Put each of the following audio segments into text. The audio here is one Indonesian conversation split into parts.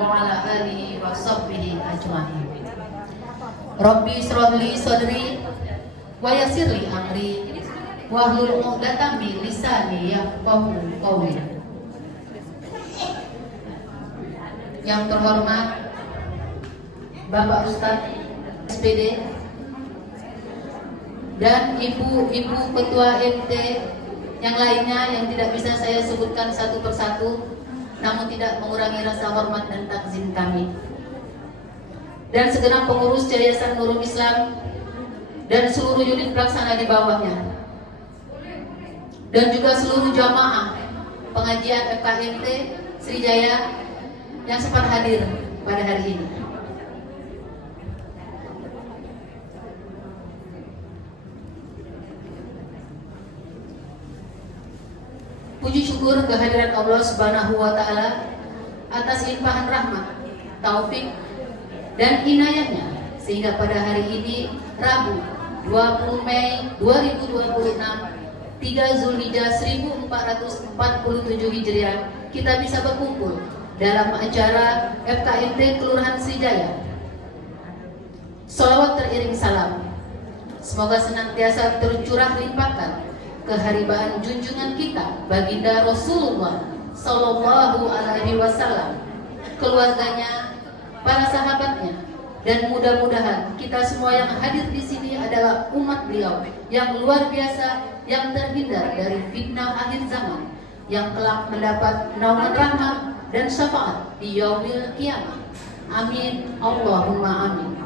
wa ala alihi wa sahbihi ajma'in. Rabbi shrah li sadri wa yassir li amri wahlul 'uqdatam min lisani yafqahu qawli. Yang terhormat Bapak Ustadz SPD dan ibu-ibu ketua MT yang lainnya yang tidak bisa saya sebutkan satu persatu, namun tidak mengurangi rasa hormat dan takzim kami, dan segenap pengurus Yayasan Nurul Islam dan seluruh unit pelaksana di bawahnya, dan juga seluruh jamaah pengajian FKMT Srijaya yang sempat hadir pada hari ini. Puji syukur kehadiran Allah Subhanahu wa Ta'ala atas limpahan rahmat, taufik, dan inayahnya, sehingga pada hari ini Rabu 20 Mei 2026 3 Zulhijjah 1447 Hijriah kita bisa berkumpul dalam acara FKMT Kelurahan Srijaya. Sholawat teriring salam semoga senantiasa tercurah limpahkan keharibaan junjungan kita baginda Rasulullah Sallallahu Alaihi Wasallam, keluarganya, para sahabatnya, dan mudah-mudahan kita semua yang hadir di sini adalah umat beliau yang luar biasa, yang terhindar dari fitnah akhir zaman, yang kelak mendapat naungan rahmat dan syafaat di yaumil kiamah. Amin, Allahumma amin.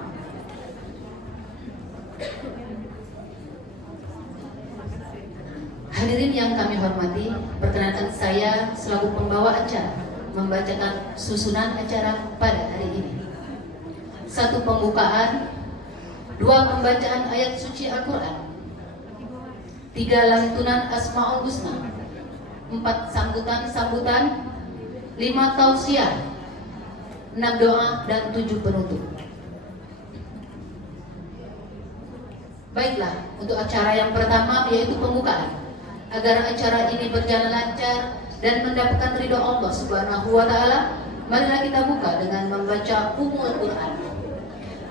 Hadirin yang kami hormati, perkenankan saya selaku pembawa acara membacakan susunan acara pada hari ini. 1 pembukaan, 2 pembacaan ayat suci Al-Quran, 3 lantunan Asmaul Husna, 4 sambutan-sambutan, 5 tausiah, 6 doa, dan 7 penutup. Baiklah, untuk acara yang pertama yaitu pembukaan. Agar acara ini berjalan lancar dan mendapatkan ridho Allah Subhanahu wa Ta'ala, marilah kita buka dengan membaca Ummul Quran.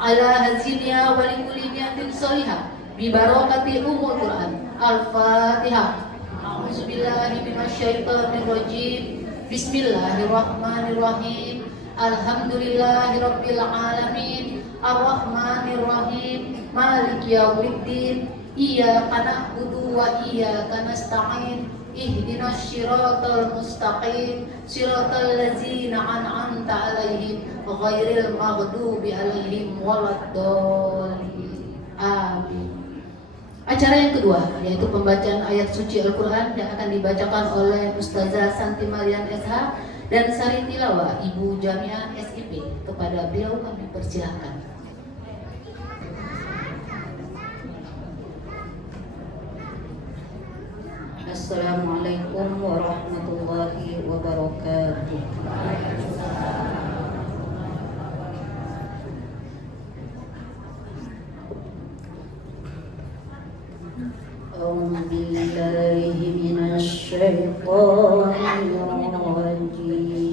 Ala hazinya wa likulli niyatin sholihah bi barakati Ummul Quran. Al-Fatihah. A'udzubillahi minasyaitonir rajim. Bismillahirrahmanirrahim. Alhamdulillahirabbil alamin. Ar-Rahmanir-Rahim. Maliki yaumiddin. Iyyaka na'budu wa iyyaka nasta'in. Ihdinas siratal mustaqim. Siratal ladzina an'amta 'alaihim ghairil maghdubi 'alaihim waladdallin. Amin. Acara yang kedua yaitu pembacaan ayat suci Al-Quran yang akan dibacakan oleh Ustazah Santi Marian SH dan Sari Tilawah Ibu Jamiah SIP. Kepada beliau kami persilahkan. Assalamualaikum warahmatullahi wabarakatuh. A'udzu billahi minasy syaithanir rajim.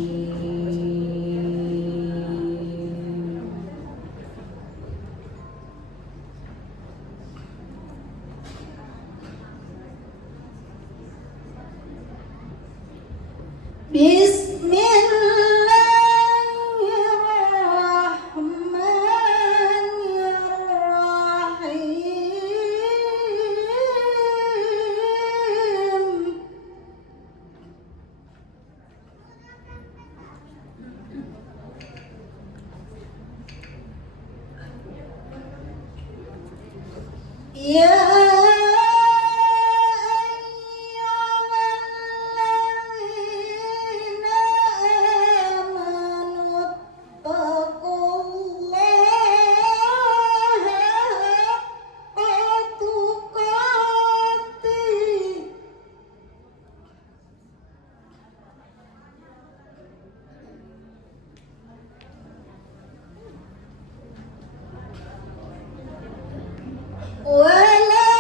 ولا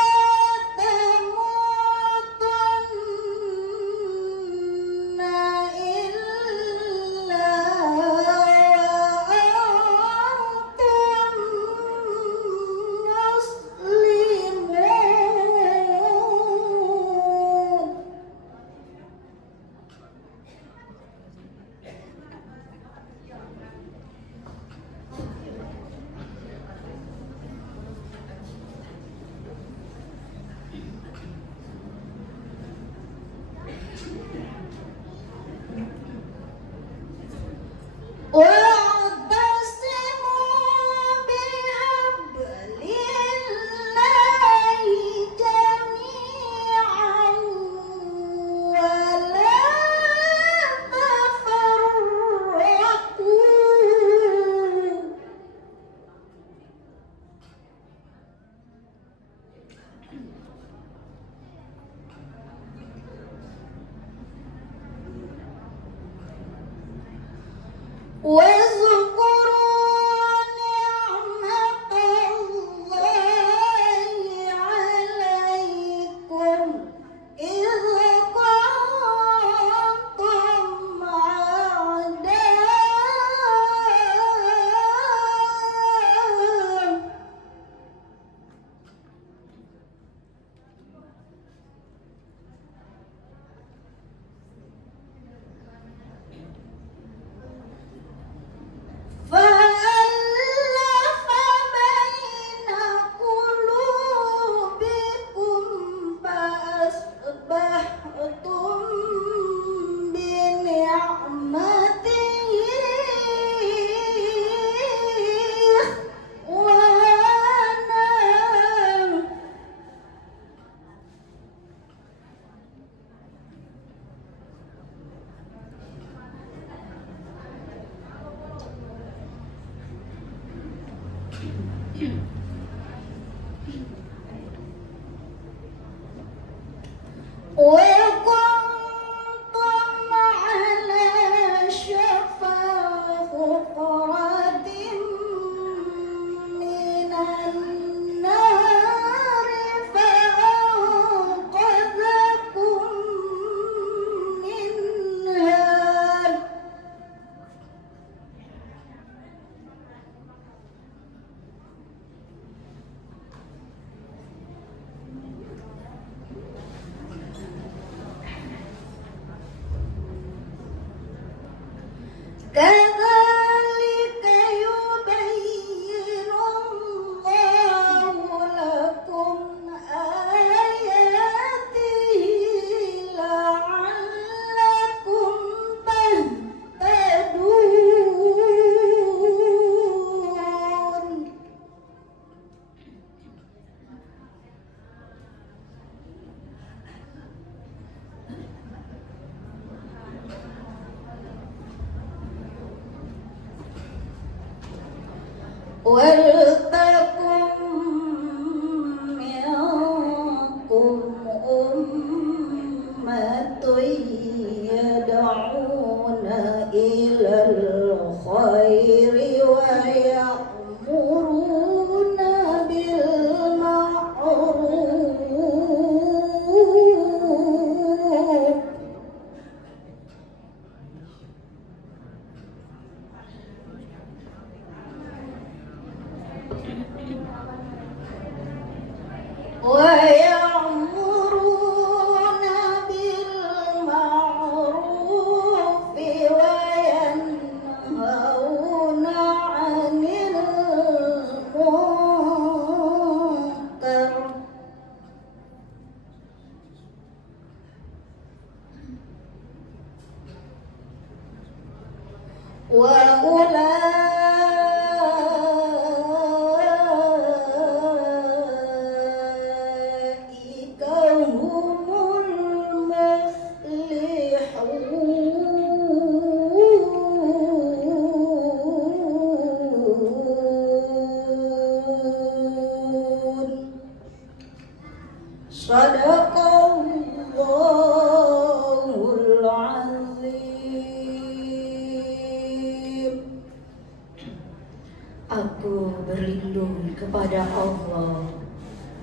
Aku berlindung kepada Allah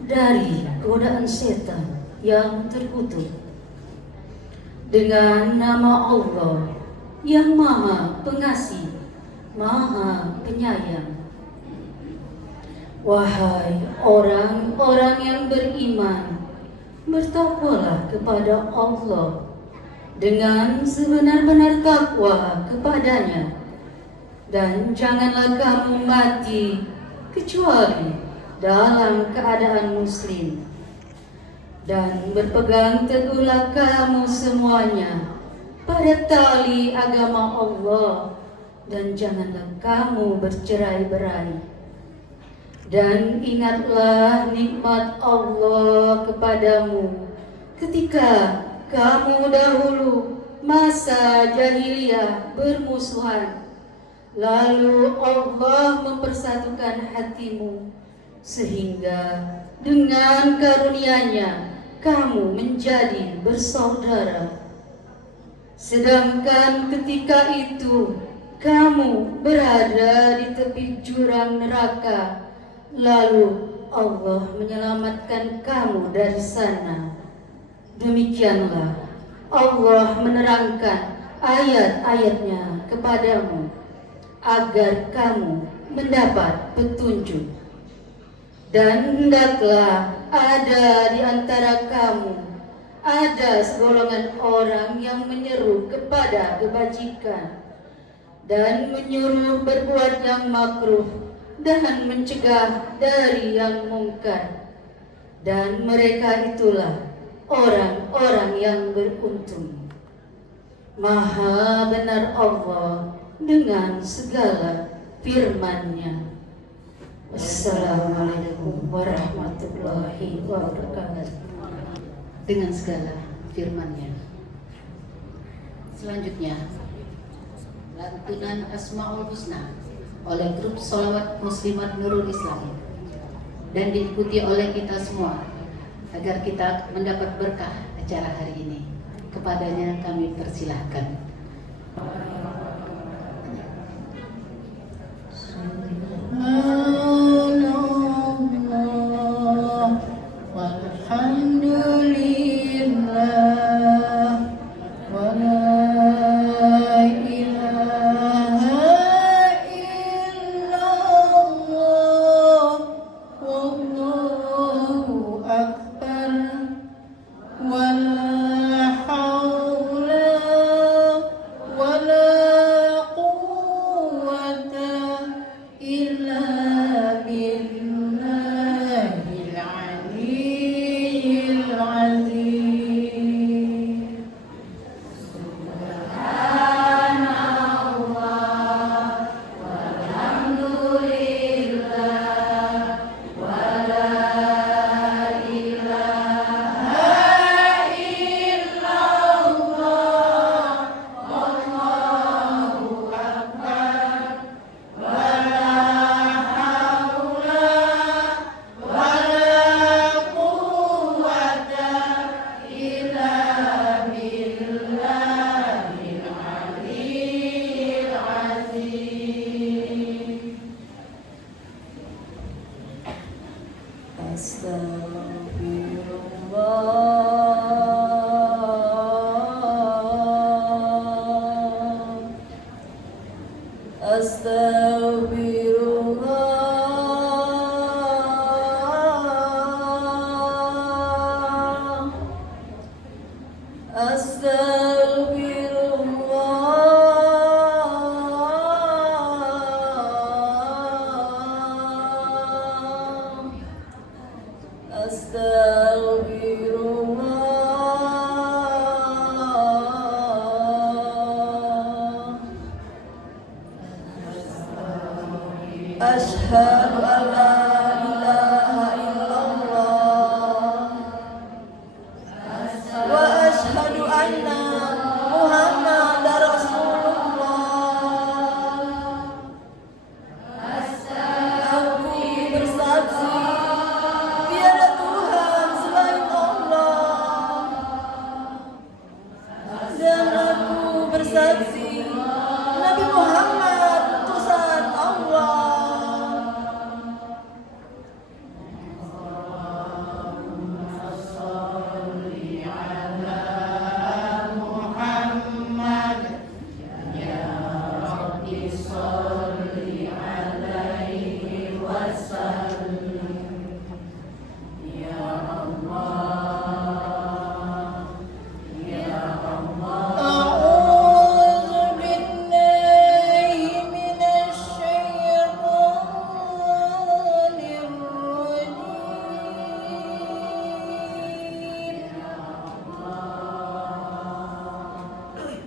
dari godaan setan yang terkutuk. Dengan nama Allah yang Maha Pengasih, Maha Penyayang. Wahai orang-orang yang beriman, bertakwalah kepada Allah dengan sebenar-benar takwa kepadanya, dan janganlah kamu mati kecuali dalam keadaan muslim. Dan berpegang teguhlah kamu semuanya pada tali agama Allah dan janganlah kamu bercerai-berai. Dan ingatlah nikmat Allah kepadamu ketika kamu dahulu masa jahiliyah bermusuhan, lalu Allah mempersatukan hatimu sehingga dengan karunia-Nya kamu menjadi bersaudara. Sedangkan ketika itu kamu berada di tepi jurang neraka, lalu Allah menyelamatkan kamu dari sana. Demikianlah Allah menerangkan ayat-ayat-Nya kepadamu agar kamu mendapat petunjuk. Dan hendaklah ada di antara kamu ada segolongan orang yang menyeru kepada kebajikan dan menyuruh berbuat yang makruh dan mencegah dari yang mungkar. Dan mereka itulah orang-orang yang beruntung. Maha benar Allah dengan segala firman-Nya. Assalamualaikum warahmatullahi wabarakatuh. Dengan segala firman-Nya. Selanjutnya, lantunan Asmaul Husna oleh grup Sholawat Muslimat Nurul Islam dan diikuti oleh kita semua agar kita mendapat berkah acara hari ini. Kepadanya kami persilahkan. Asyhadu an la ilaha illallah wa asyhadu anna Muhammadar Rasulullah. Aku bersaksi tiada Tuhan selain Allah, dan aku bersaksi Nabi Muhammad utusan Allah.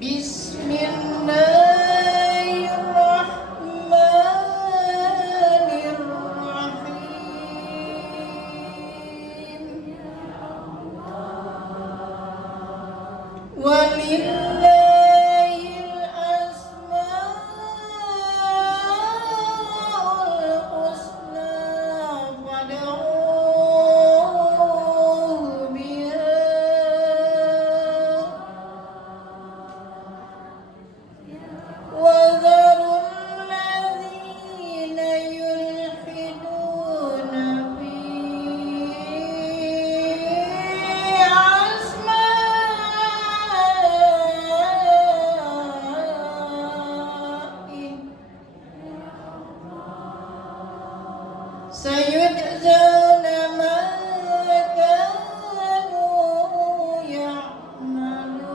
Bismillahirrahmanirrahim. سيجزون ما كانوا يعملون.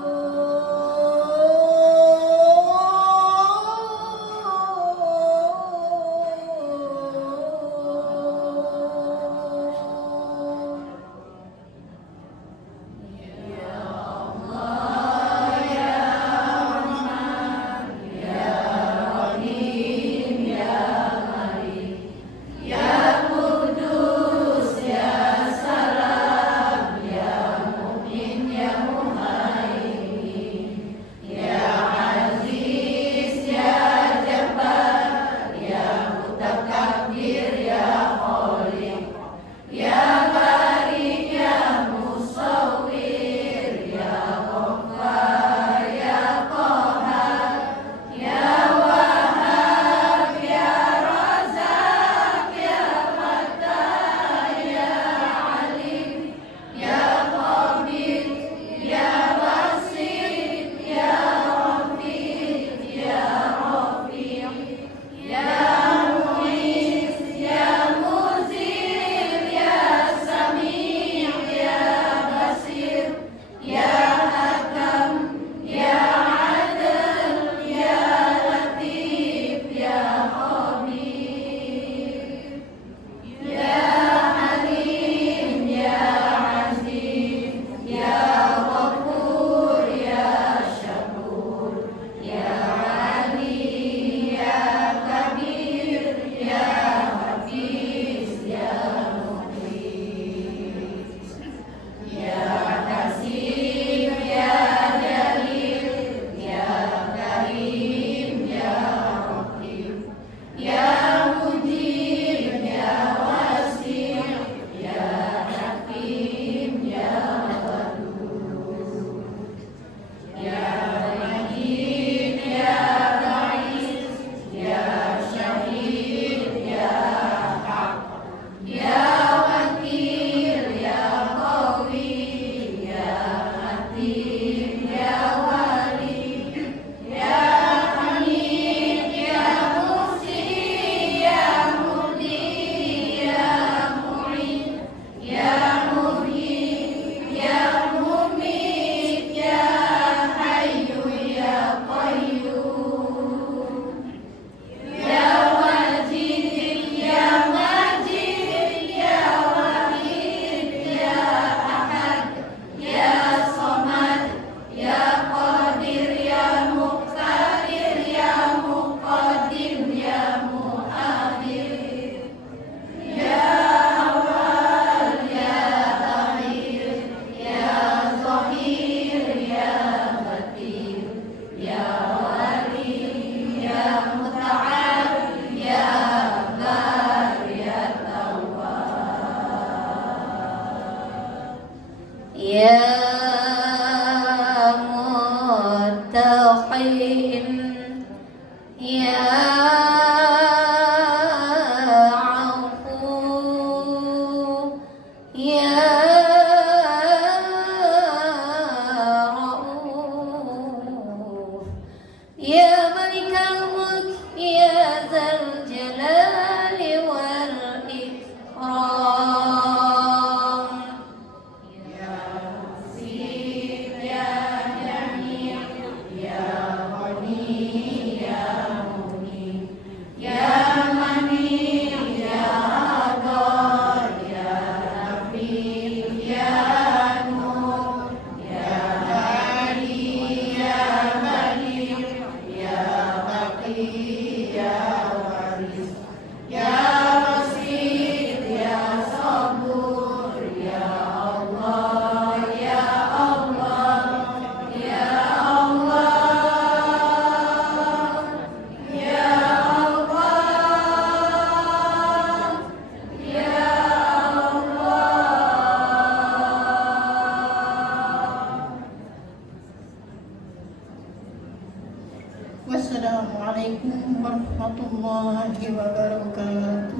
Wassalamualaikum warahmatullahi wabarakatuh.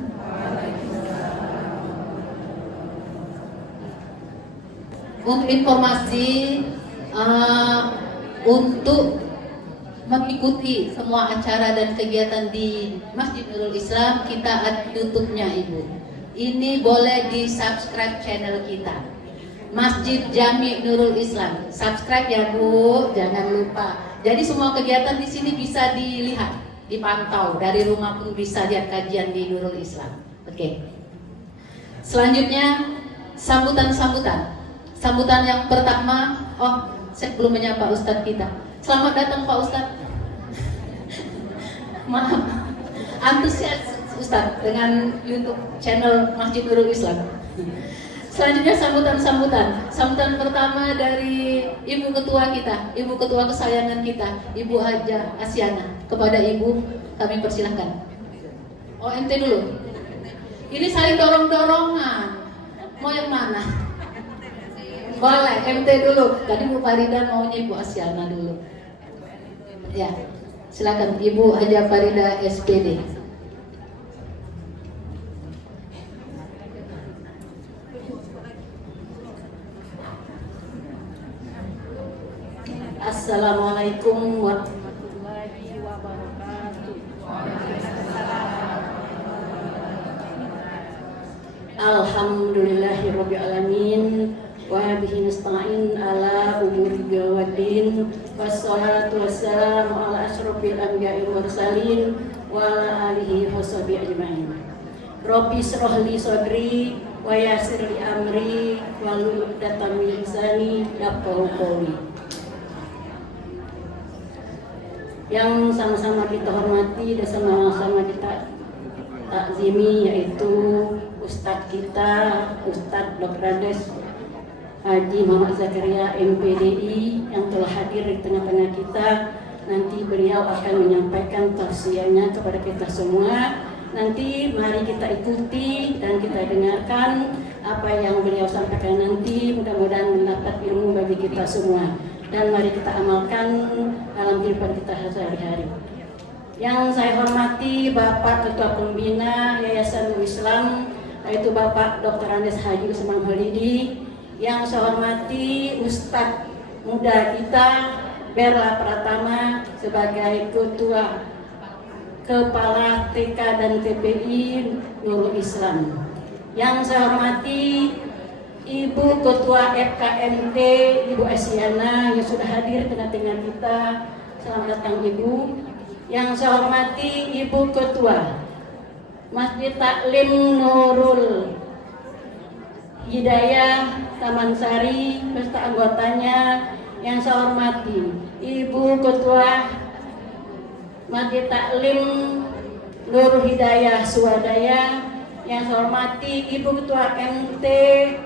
Untuk informasi untuk mengikuti semua acara dan kegiatan di Masjid Nurul Islam, kita ada tutupnya Ibu. ini boleh di subscribe channel kita, Masjid Jami Nurul Islam. Subscribe ya Bu, jangan lupa. Jadi semua kegiatan di sini bisa dilihat, dipantau dari rumah pun bisa lihat kajian di Nurul Islam. Oke. Selanjutnya sambutan yang pertama. Oh, saya belum menyapa Ustadz kita. Selamat datang Pak Ustadz. Maaf, antusias Ustadz dengan YouTube channel Masjid Nurul Islam. Selanjutnya sambutan pertama dari Ibu Ketua kita, Ibu Ketua kesayangan kita, Ibu Haja Asyana. Kepada Ibu kami persilahkan. Oh, ente dulu. Ini saling dorong-dorongan. Mau yang mana? Boleh, MT dulu. Tadi Bu Farida maunya Ibu Asyana dulu. Ya, silakan Ibu Haja Farida SPD. Assalamualaikum warahmatullahi wabarakatuh. Alhamdulillahirabbil alamin wa bihi nasta'in ala umuri waddin wassalatu wassalamu ala asyrofil anbiya'i wal mursalin wa ala alihi washabihi ajmain. Rabbi shrah li sadri wa yassir li amri wahlul 'uqdatam min lisani yafqahu qawli. Yang sama-sama kita hormati dan sama-sama kita takzimi, yaitu Ustadz kita, Ustadz Dr. Andes Haji Muhammad Zakaria MPDI yang telah hadir di tengah-tengah kita. Nanti beliau akan menyampaikan tausiahnya kepada kita semua. Nanti mari kita ikuti dan kita dengarkan apa yang beliau sampaikan nanti. Mudah-mudahan mendapat ilmu bagi kita semua. Dan mari kita amalkan dalam kehidupan kita sehari-hari. Yang saya hormati Bapak Ketua Pembina Yayasan Nurul Islam, yaitu Bapak Dr. Andes Haji Usman Holidi. Yang saya hormati Ustadz muda kita Berla Pratama sebagai Ketua Kepala TK dan TPI Nurul Islam. Yang saya hormati Ibu Ketua FKMT Ibu Asyana yang sudah hadir di tengah-tengah kita. Selamat datang Ibu. Yang saya hormati Ibu Ketua Masjid Taklim Nurul Hidayah Taman Sari beserta anggotanya. Yang saya hormati Ibu Ketua Masjid Taklim Nurul Hidayah Swadaya. Yang saya hormati Ibu Ketua MT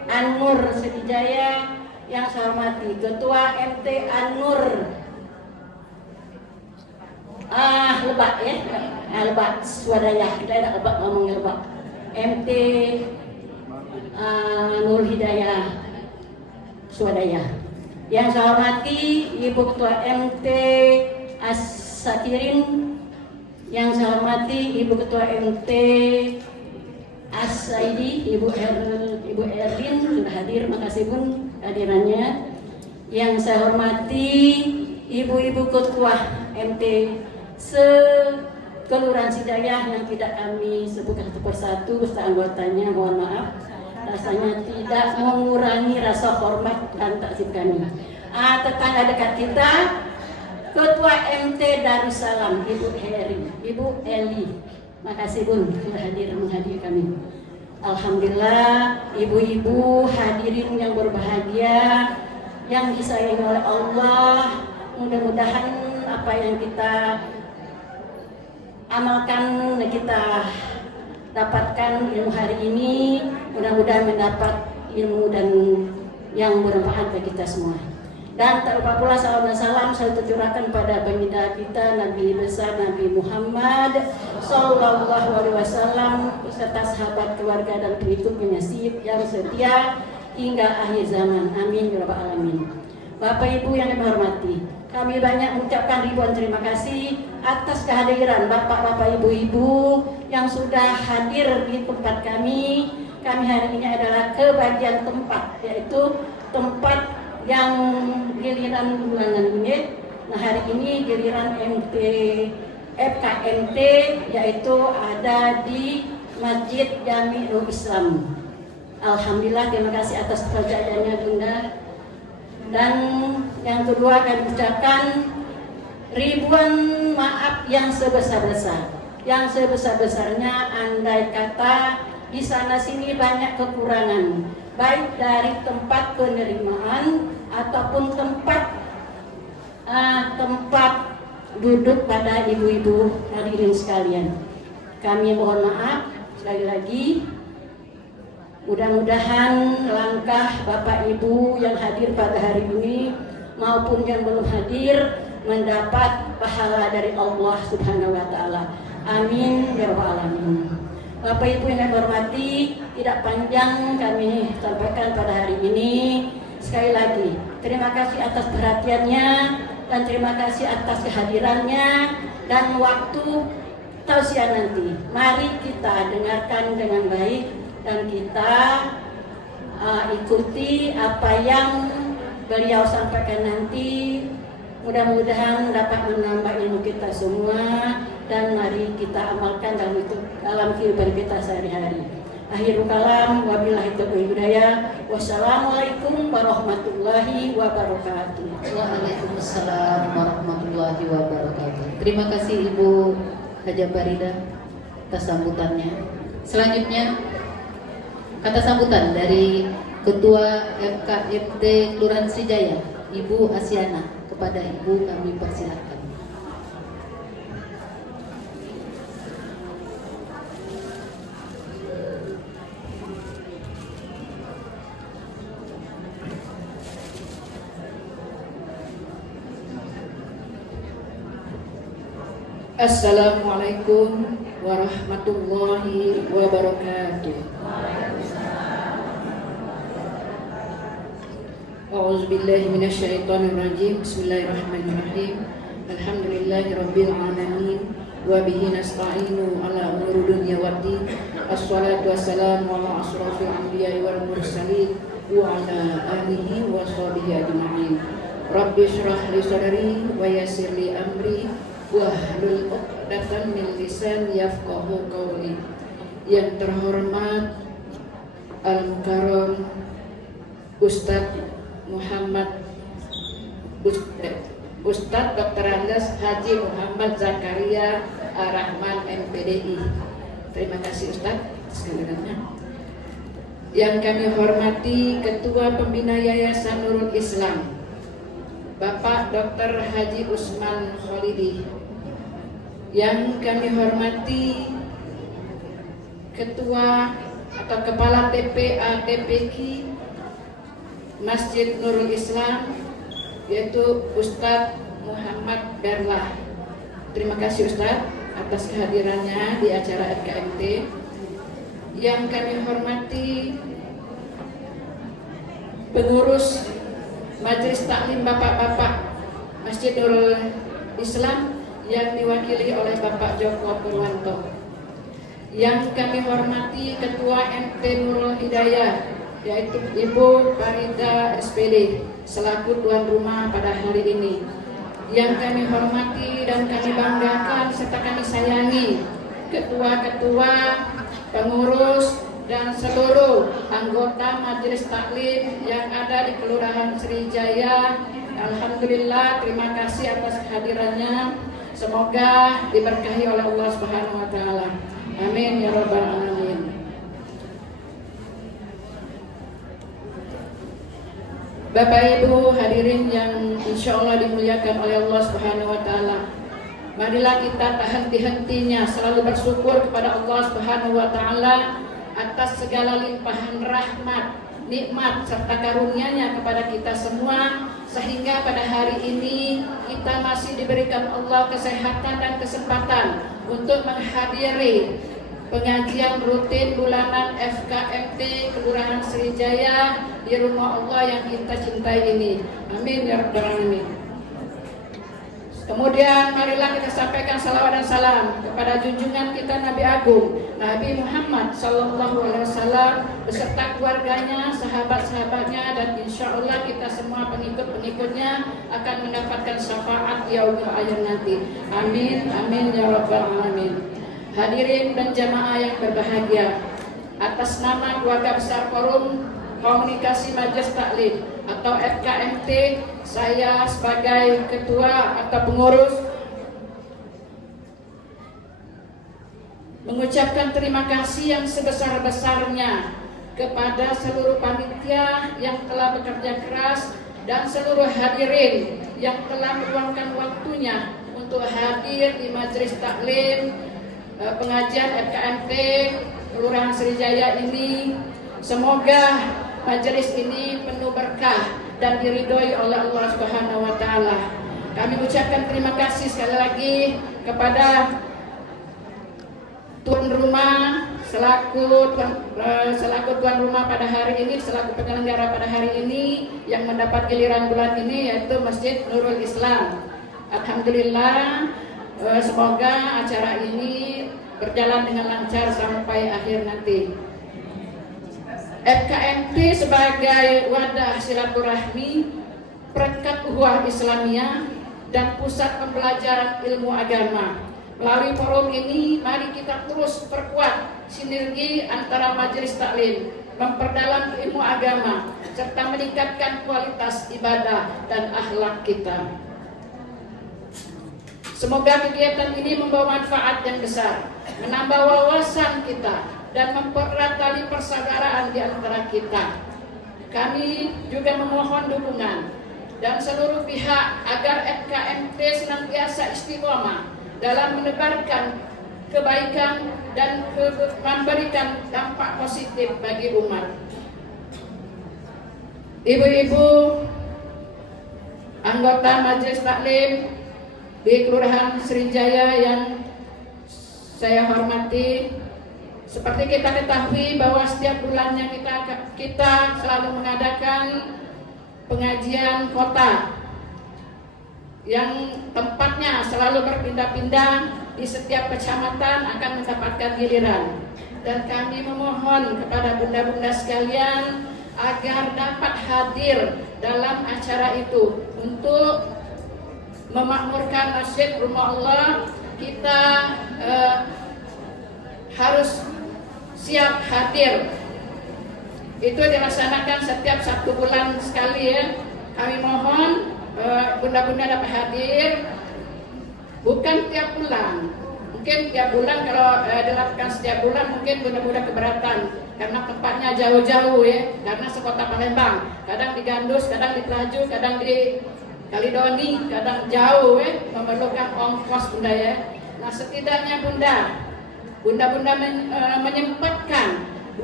An-Nur Sedijaya. Yang saya hormati Ketua MT An-Nur Lebak ya, Lebak Swadaya. Kita ada Lebak, ngomongnya Lebak. MT Nur Hidayah Swadaya. Yang saya hormati Ibu Ketua MT As-Satirin. Yang saya hormati Ibu Ketua MT As-Saidi, Ibu Erlin sudah hadir, makasih Bun hadirannya. Yang saya hormati Ibu-ibu Ketua MT Kelurahan Sidayah yang tidak kami sebutkan satu persatu beserta anggotanya, mohon maaf. Rasanya tidak mengurangi rasa hormat dan takzim kami. Tetangga dekat kita, Ketua MT Darussalam, Ibu Heri, Ibu Eli. Makasih Bun sudah hadir menghadiri kami. Alhamdulillah, ibu-ibu hadirin yang berbahagia, yang disayangi oleh Allah. Mudah-mudahan apa yang kita amalkan, kita dapatkan ilmu hari ini, mudah-mudahan mendapat ilmu dan yang bermanfaat bagi kita semua. Dan tak lupa pula salam dan salam saya tercurahkan pada baginda kita Nabi besar Nabi Muhammad Sallallahu Alaihi Wasallam beserta sahabat, keluarga dan pengikutnya yang setia hingga akhir zaman. Amin ya rabbal alamin. Bapak Ibu yang kami hormati, kami banyak mengucapkan ribuan terima kasih atas kehadiran bapak-bapak, ibu-ibu yang sudah hadir di tempat kami. Kami hari ini adalah kebagian tempat, yaitu tempat yang giliran bulangan ini. Nah hari ini giliran FKMT, yaitu ada di Masjid Jami'ul Islam. Alhamdulillah, terima kasih atas pekerjaannya Bunda. Dan yang kedua kami ucapkan ribuan maaf yang sebesar-besar. Yang sebesar-besarnya andai kata di sana sini banyak kekurangan, baik dari tempat penerimaan ataupun tempat duduk pada ibu-ibu hadirin sekalian. Kami mohon maaf sekali lagi. Mudah-mudahan langkah Bapak Ibu yang hadir pada hari ini maupun yang belum hadir mendapat pahala dari Allah Subhanahu wa taala. Amin ya rabbal alamin. Bapak Ibu yang kami hormati, tidak panjang kami sampaikan pada hari ini. Sekali lagi, terima kasih atas perhatiannya dan terima kasih atas kehadirannya dan waktu tausiah nanti. Mari kita dengarkan dengan baik dan kita ikuti apa yang beliau sampaikan nanti. Mudah-mudahan dapat menambah ilmu kita semua dan mari kita amalkan dalam kehidupan kita sehari-hari. Akhirul kalam, wabillahi taufiq hidayah. Wassalamualaikum warahmatullahi wabarakatuh. Waalaikumsalam warahmatullahi wabarakatuh. Terima kasih Ibu Haja Farida atas sambutannya. Selanjutnya kata sambutan dari Ketua FKMT Kelurahan Srijaya, Ibu Asyana. Kepada Ibu kami persilakan. Assalamualaikum warahmatullahi wabarakatuh. A'udzubillahi minasyaitonirrajim. Bismillahirrahmanirrahim. Alhamdulillahirabbil alamin wa bihi nasta'inu ala umuri dunya waddin. Assalatu wassalamu ala asrofil anbiya'i wal mursalin wa ala alihi wa sahbihi ajma'in. Rabbi shrah li sadri wa yassir li amri wahlul 'uqdatam min lisan yafqahu qawli. Yang terhormat Al-Mukarram Ustadz Muhammad Ustadz Dr. Andes Haji Muhammad Zakaria Ar-Rahman MPDI. Terima kasih Ustadz sekalian. Yang kami hormati Ketua Pembina Yayasan Nurul Islam Bapak Dr. Haji Usman Kholidi. Yang kami hormati Ketua atau Kepala TPA TPQ Masjid Nurul Islam, yaitu Ustadz Muhammad Darlah. Terima kasih Ustadz atas kehadirannya di acara FKMT. Yang kami hormati pengurus Majelis Taklim Bapak-Bapak Masjid Nurul Islam yang diwakili oleh Bapak Joko Purwanto. Yang kami hormati Ketua MT Nurul Hidayah, yaitu Ibu Farida SPD selaku tuan rumah pada hari ini. Yang kami hormati dan kami banggakan serta kami sayangi ketua-ketua, pengurus dan seluruh anggota Majelis Taklim yang ada di Kelurahan Srijaya. Alhamdulillah, terima kasih atas kehadirannya. Semoga diberkahi oleh Allah Subhanahu wa taala. Amin ya rabbal alamin. Bapak Ibu hadirin yang insya Allah dimuliakan oleh Allah Subhanahu wa taala. Marilah kita tak henti-hentinya selalu bersyukur kepada Allah Subhanahu wa taala atas segala limpahan rahmat, nikmat serta karunia-Nya kepada kita semua, sehingga pada hari ini kita masih diberikan Allah kesehatan dan kesempatan untuk menghadiri pengajian rutin bulanan FKMT Kelurahan Srijaya di rumah Allah yang kita cintai ini. Amin ya rabbal alamin. Kemudian marilah kita sampaikan salawat dan salam kepada junjungan kita Nabi Agung Nabi Muhammad SAW beserta keluarganya, sahabat-sahabatnya, dan insya Allah kita semua pengikut-pengikutnya akan mendapatkan syafaat yaumil akhir nanti. Amin, amin ya rabbal alamin. hadirin dan jamaah yang berbahagia, atas nama keluarga besar Forum Komunikasi Majelis Taklim atau FKMT, saya sebagai ketua atau pengurus mengucapkan terima kasih yang sebesar-besarnya kepada seluruh panitia yang telah bekerja keras dan seluruh hadirin yang telah meluangkan waktunya untuk hadir di Majelis Taklim pengajian FKMT Kelurahan Sriwijaya ini. Semoga majelis ini penuh berkah dan diridhoi oleh Allah Subhanahu wa taala. Kami ucapkan terima kasih sekali lagi kepada tuan rumah selaku tuan rumah pada hari ini, selaku penyelenggara pada hari ini yang mendapat giliran bulan ini, yaitu Masjid Nurul Islam. Alhamdulillah, semoga acara ini berjalan dengan lancar sampai akhir nanti. FKMT sebagai wadah silaturahmi, perekat ukhuwah Islamiyah dan pusat pembelajaran ilmu agama. Melalui forum ini, mari kita terus perkuat sinergi antara majelis taklim, memperdalam ilmu agama, serta meningkatkan kualitas ibadah dan akhlak kita. Semoga kegiatan ini membawa manfaat yang besar, menambah wawasan kita, dan mempererat tali persaudaraan di antara kita. Kami juga memohon dukungan dan seluruh pihak agar FKMT senantiasa istiqomah dalam menebarkan kebaikan dan memberikan dampak positif bagi umat. Ibu-ibu anggota Majelis Taklim di Kelurahan Sriwijaya yang saya hormati, seperti kita ketahui bahwa setiap bulannya kita selalu mengadakan pengajian kota yang tempatnya selalu berpindah-pindah di setiap kecamatan akan mendapatkan giliran. Dan kami memohon kepada bunda-bunda sekalian agar dapat hadir dalam acara itu untuk memakmurkan masjid rumah Allah. Kita harus siap hadir. Itu dilaksanakan setiap 1 bulan sekali ya. Kami mohon bunda-bunda dapat hadir, bukan tiap bulan. Mungkin tiap bulan kalau dilakukan setiap bulan mungkin bunda-bunda keberatan karena tempatnya jauh-jauh ya, karena sekota Palembang, kadang di Gandus, kadang di Pelaju, kadang di Kalidoni, kadang jauh ya, memerlukan ongkos bunda ya. Nah setidaknya bunda-bunda menyempatkan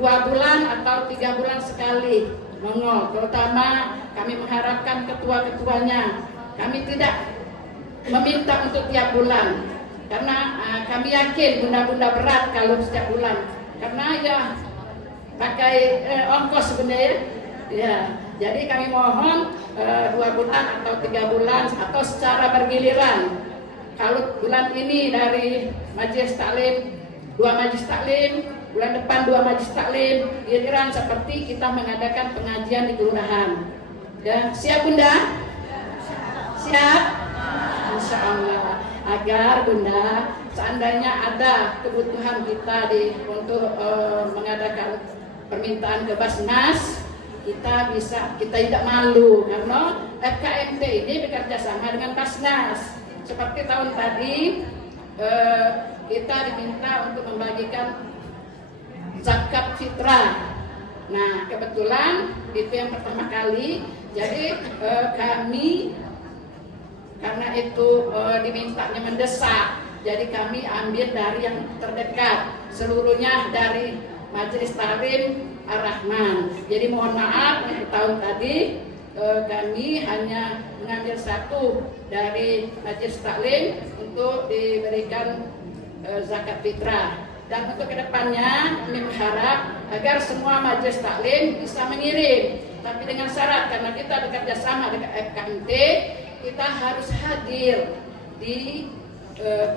2 bulan atau 3 bulan sekali monggo, terutama kami mengharapkan ketua-ketuanya. Kami tidak meminta untuk tiap bulan karena kami yakin bunda-bunda berat kalau setiap bulan, karena ya pakai ongkos sebenarnya ya. Jadi kami mohon 2 bulan atau 3 bulan atau secara bergiliran. Kalau bulan ini dari Majelis Taklim 2 Majelis Taklim, bulan depan 2 Majelis Taklim, giliran seperti kita mengadakan pengajian di kelurahan. Ya, siap bunda? Siap? Insya Allah. Agar bunda, seandainya ada kebutuhan kita untuk mengadakan permintaan ke Basnas, kita tidak malu karena FKMT ini bekerja sama dengan Basnas. Seperti tahun tadi kita diminta untuk membagikan zakat fitrah. Nah kebetulan itu yang pertama kali. Jadi kami karena itu dimintanya mendesak, jadi kami ambil dari yang terdekat, seluruhnya dari Majelis Taklim Ar-Rahman. Jadi mohon maaf untuk tahun tadi kami hanya mengambil 1 dari Majelis Taklim untuk diberikan zakat fitrah. Dan untuk kedepannya kami berharap agar semua majelis taklim bisa mengirim, tapi dengan syarat karena kita bekerja sama dengan FKMT, kita harus hadir di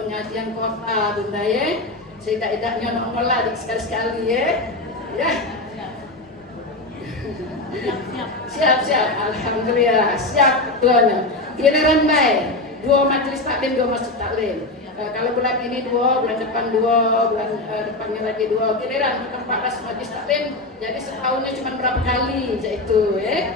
pengajian kota bunda ya. Setidak-tidaknya nongol lah sekali-sekali ya. Ya. Siap. Alhamdulillah siap ketuanya. Giliran baik 2 majelis taklim 2 masjid taklim. kalau bulan ini 2, bulan depan 2, bulan depannya lagi 2, giliran 14 majlis taklim, jadi setahunnya cuma berapa kali itu ya.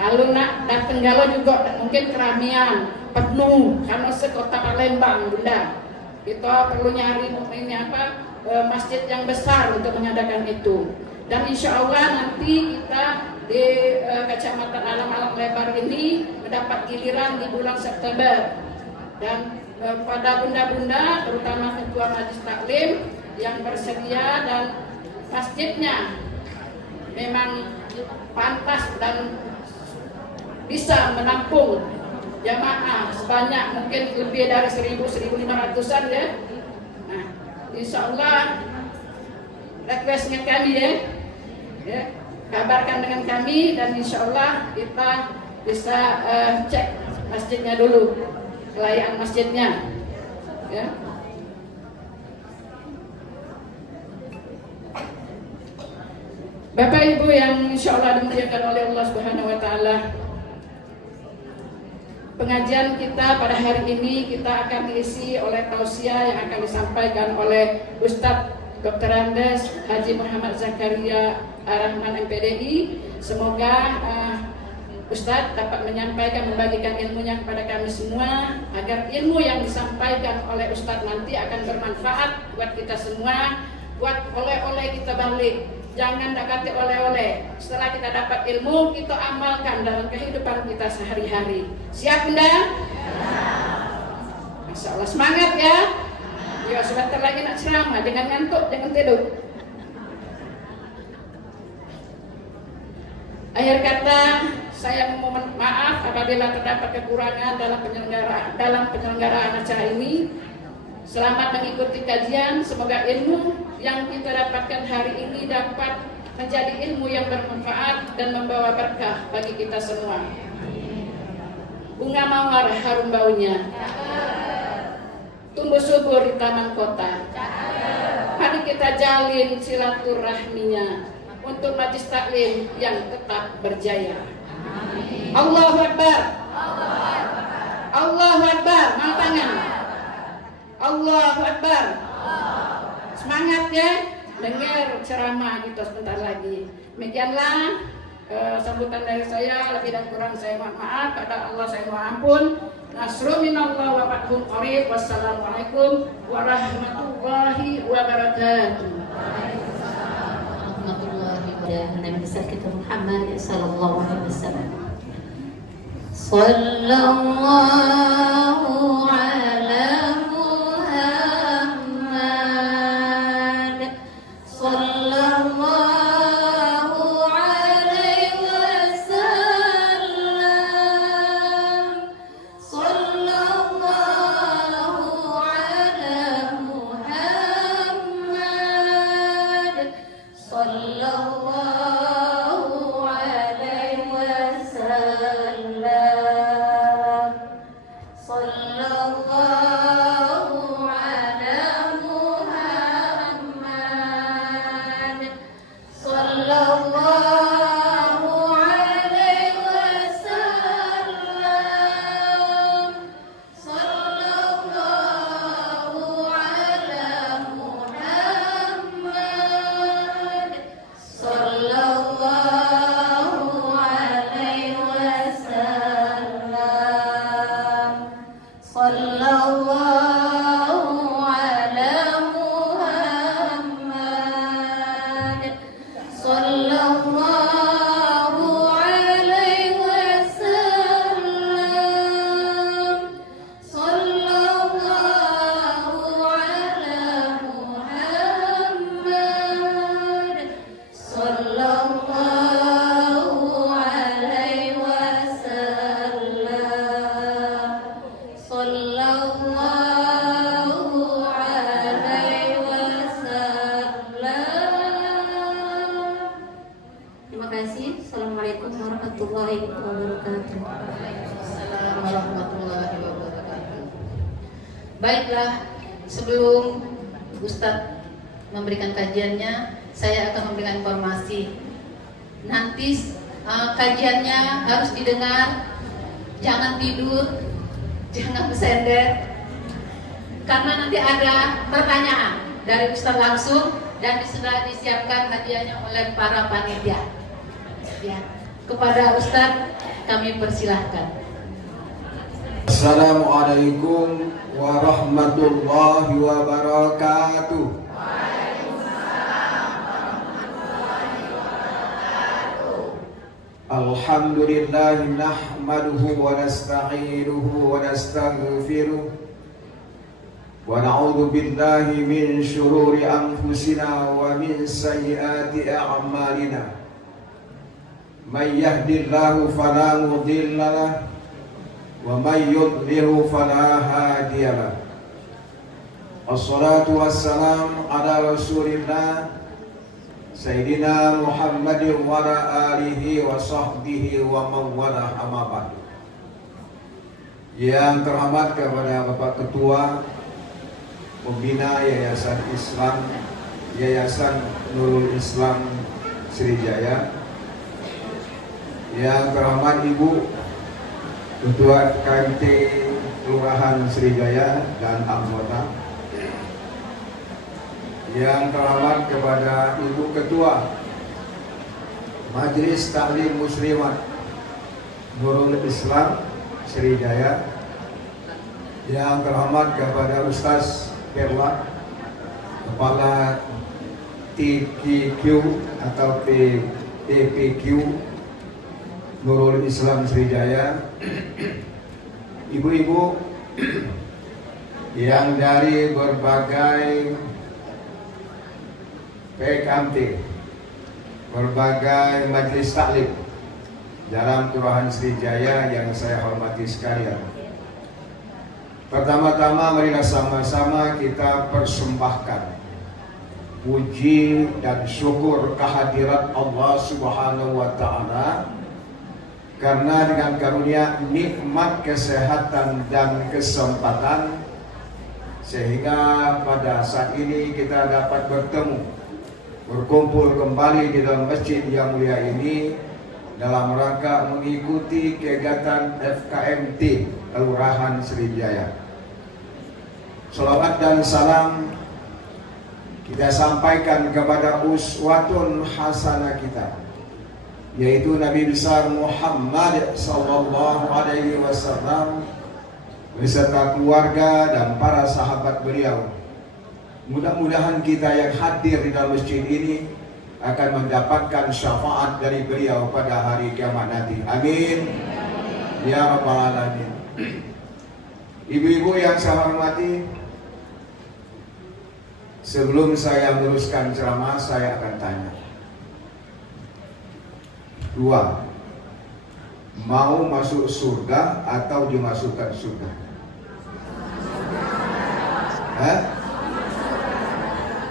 Kalau nak datang galau juga mungkin keramian penuh karena sekota Palembang bunda. Kita perlu nyari ini masjid yang besar untuk mengadakan itu. Dan insya Allah nanti kita di Kecamatan Alam-Alam Lebar ini mendapat giliran di bulan September. Dan pada bunda-bunda, terutama ketua majelis taklim yang bersedia dan masjidnya memang pantas dan bisa menampung jamaah sebanyak mungkin lebih dari 1.000-1.500an ya. Nah, insya Allah request dengan kami ya, kabarkan dengan kami dan insya Allah kita bisa cek masjidnya dulu, kelayakan masjidnya ya. Bapak Ibu yang insya Allah dimuliakan oleh Allah Subhanahu Wa Taala, pengajian kita pada hari ini kita akan diisi oleh tausiah yang akan disampaikan oleh Ustadz Dr. Andes Haji Muhammad Zakaria Ar-Rahman MPDI. Semoga Ustadz dapat menyampaikan, membagikan ilmunya kepada kami semua, agar ilmu yang disampaikan oleh Ustadz nanti akan bermanfaat buat kita semua, buat oleh-oleh kita balik. Jangan dekati oleh-oleh. Setelah kita dapat ilmu, kita amalkan dalam kehidupan kita sehari-hari. Siap bunda? Masya Allah, semangat ya. Ya, sebentar lagi nak ceramah, jangan ngantuk, jangan tidur. Akhir kata, saya memohon maaf apabila terdapat kekurangan dalam penyelenggaraan acara ini. Selamat mengikuti kajian. Semoga ilmu yang kita dapatkan hari ini dapat menjadi ilmu yang bermanfaat dan membawa berkah bagi kita semua. Bunga mawar harum baunya, tumbuh subur di taman kota. Mari kita jalin silaturahminya untuk majelis taklim yang tetap berjaya. Allahu Akbar. Allahu Akbar. Angkat tangan. Allahu Akbar. Semangat ya. Dengar ceramah kita sebentar lagi. Demikianlah sambutan dari saya. Lebih dan kurang saya mohon maaf. Pada Allah saya mohon ampun. Nasrul minallah wa fathun qarib. Wassalamualaikum warahmatullahi wabarakatuh. Nabi besar kita Muhammad sallallahu alaihi wasallam. Sallallahu ala Muhammad. Sallallahu alaihi wasallam. Sallallahu ala Muhammad. Sallallahu Assalamualaikum warahmatullahi wabarakatuh. Assalamualaikum warahmatullahi wabarakatuh. Baiklah, sebelum Ustadz memberikan kajiannya, saya akan memberikan informasi. Nanti kajiannya harus didengar, jangan tidur, jangan bersender, karena nanti ada pertanyaan dari Ustaz langsung dan sudah disiapkan hadiahnya oleh para panitia. Ya, kepada Ustaz kami persilahkan. Assalamualaikum warahmatullahi wabarakatuh. Alhamdulillah nahmaduhu wa nasta'inuhu wa nastaghfiruh wa na'udzu billahi min shururi anfusina wa min sayyiati a'malina. May yahdihillahu fala mudilla lahu wa may yudlil fala hadiya lahu. Assalatu wassalamu ala Rasulillah Sayyidina Muhammadin wa ala alihi wa sahbihi wa mawala amma ba'du. Yang terhormat kepada Bapak Ketua Pembina Yayasan Islam Yayasan Nurul Islam Sriwijaya, yang terhormat Ibu Ketua KMT Kelurahan Sriwijaya dan anggota, yang terhormat kepada Ibu Ketua Majelis Taklim Muslimat Nurul Islam Sriwijaya, yang terhormat kepada Ustaz Perla, Kepala TQQ atau TPQ Nurul Islam Sriwijaya, ibu-ibu yang dari berbagai PKMT, berbagai majelis taklim dalam Kelurahan Sriwijaya yang saya hormati sekalian. Pertama-tama marilah sama-sama kita persembahkan puji dan syukur kehadirat Allah Subhanahu wa Ta'ala, karena dengan karunia nikmat kesehatan dan kesempatan sehingga pada saat ini kita dapat berkumpul kembali di dalam masjid yang mulia ini dalam rangka mengikuti kegiatan FKMT Kelurahan Sriwijaya. Salawat dan salam kita sampaikan kepada uswatun hasanah kita, yaitu Nabi besar Muhammad sallallahu alaihi wasallam beserta keluarga dan para sahabat beliau. Mudah-mudahan kita yang hadir di dalam masjid ini akan mendapatkan syafaat dari beliau pada hari kiamat nanti. Amin. Ya Rabbal Alamin. Ibu-ibu yang saya hormati, sebelum saya meneruskan ceramah, saya akan tanya. 2. Mau masuk surga atau dimasukkan surga?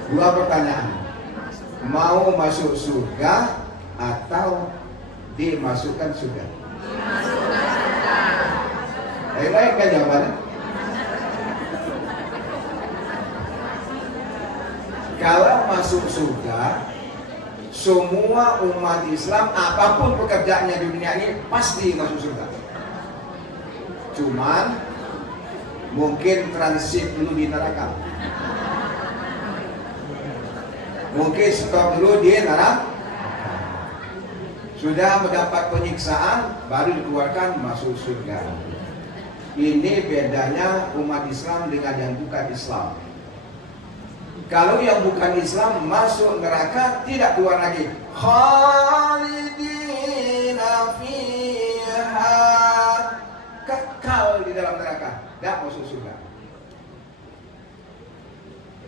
Dua pertanyaan. Mau masuk surga atau dimasukkan surga? Baik kan jawabannya? Kalau masuk surga, semua umat Islam apapun pekerjaannya di dunia ini pasti masuk surga. Cuman mungkin transit dulu di neraka. Mungkin stop dulu di neraka. Sudah mendapat penyiksaan baru dikeluarkan masuk surga. Ini bedanya umat Islam dengan yang bukan Islam. Kalau yang bukan Islam masuk neraka tidak keluar lagi. Khalidina fiha, kekal di dalam neraka, tidak masuk surga.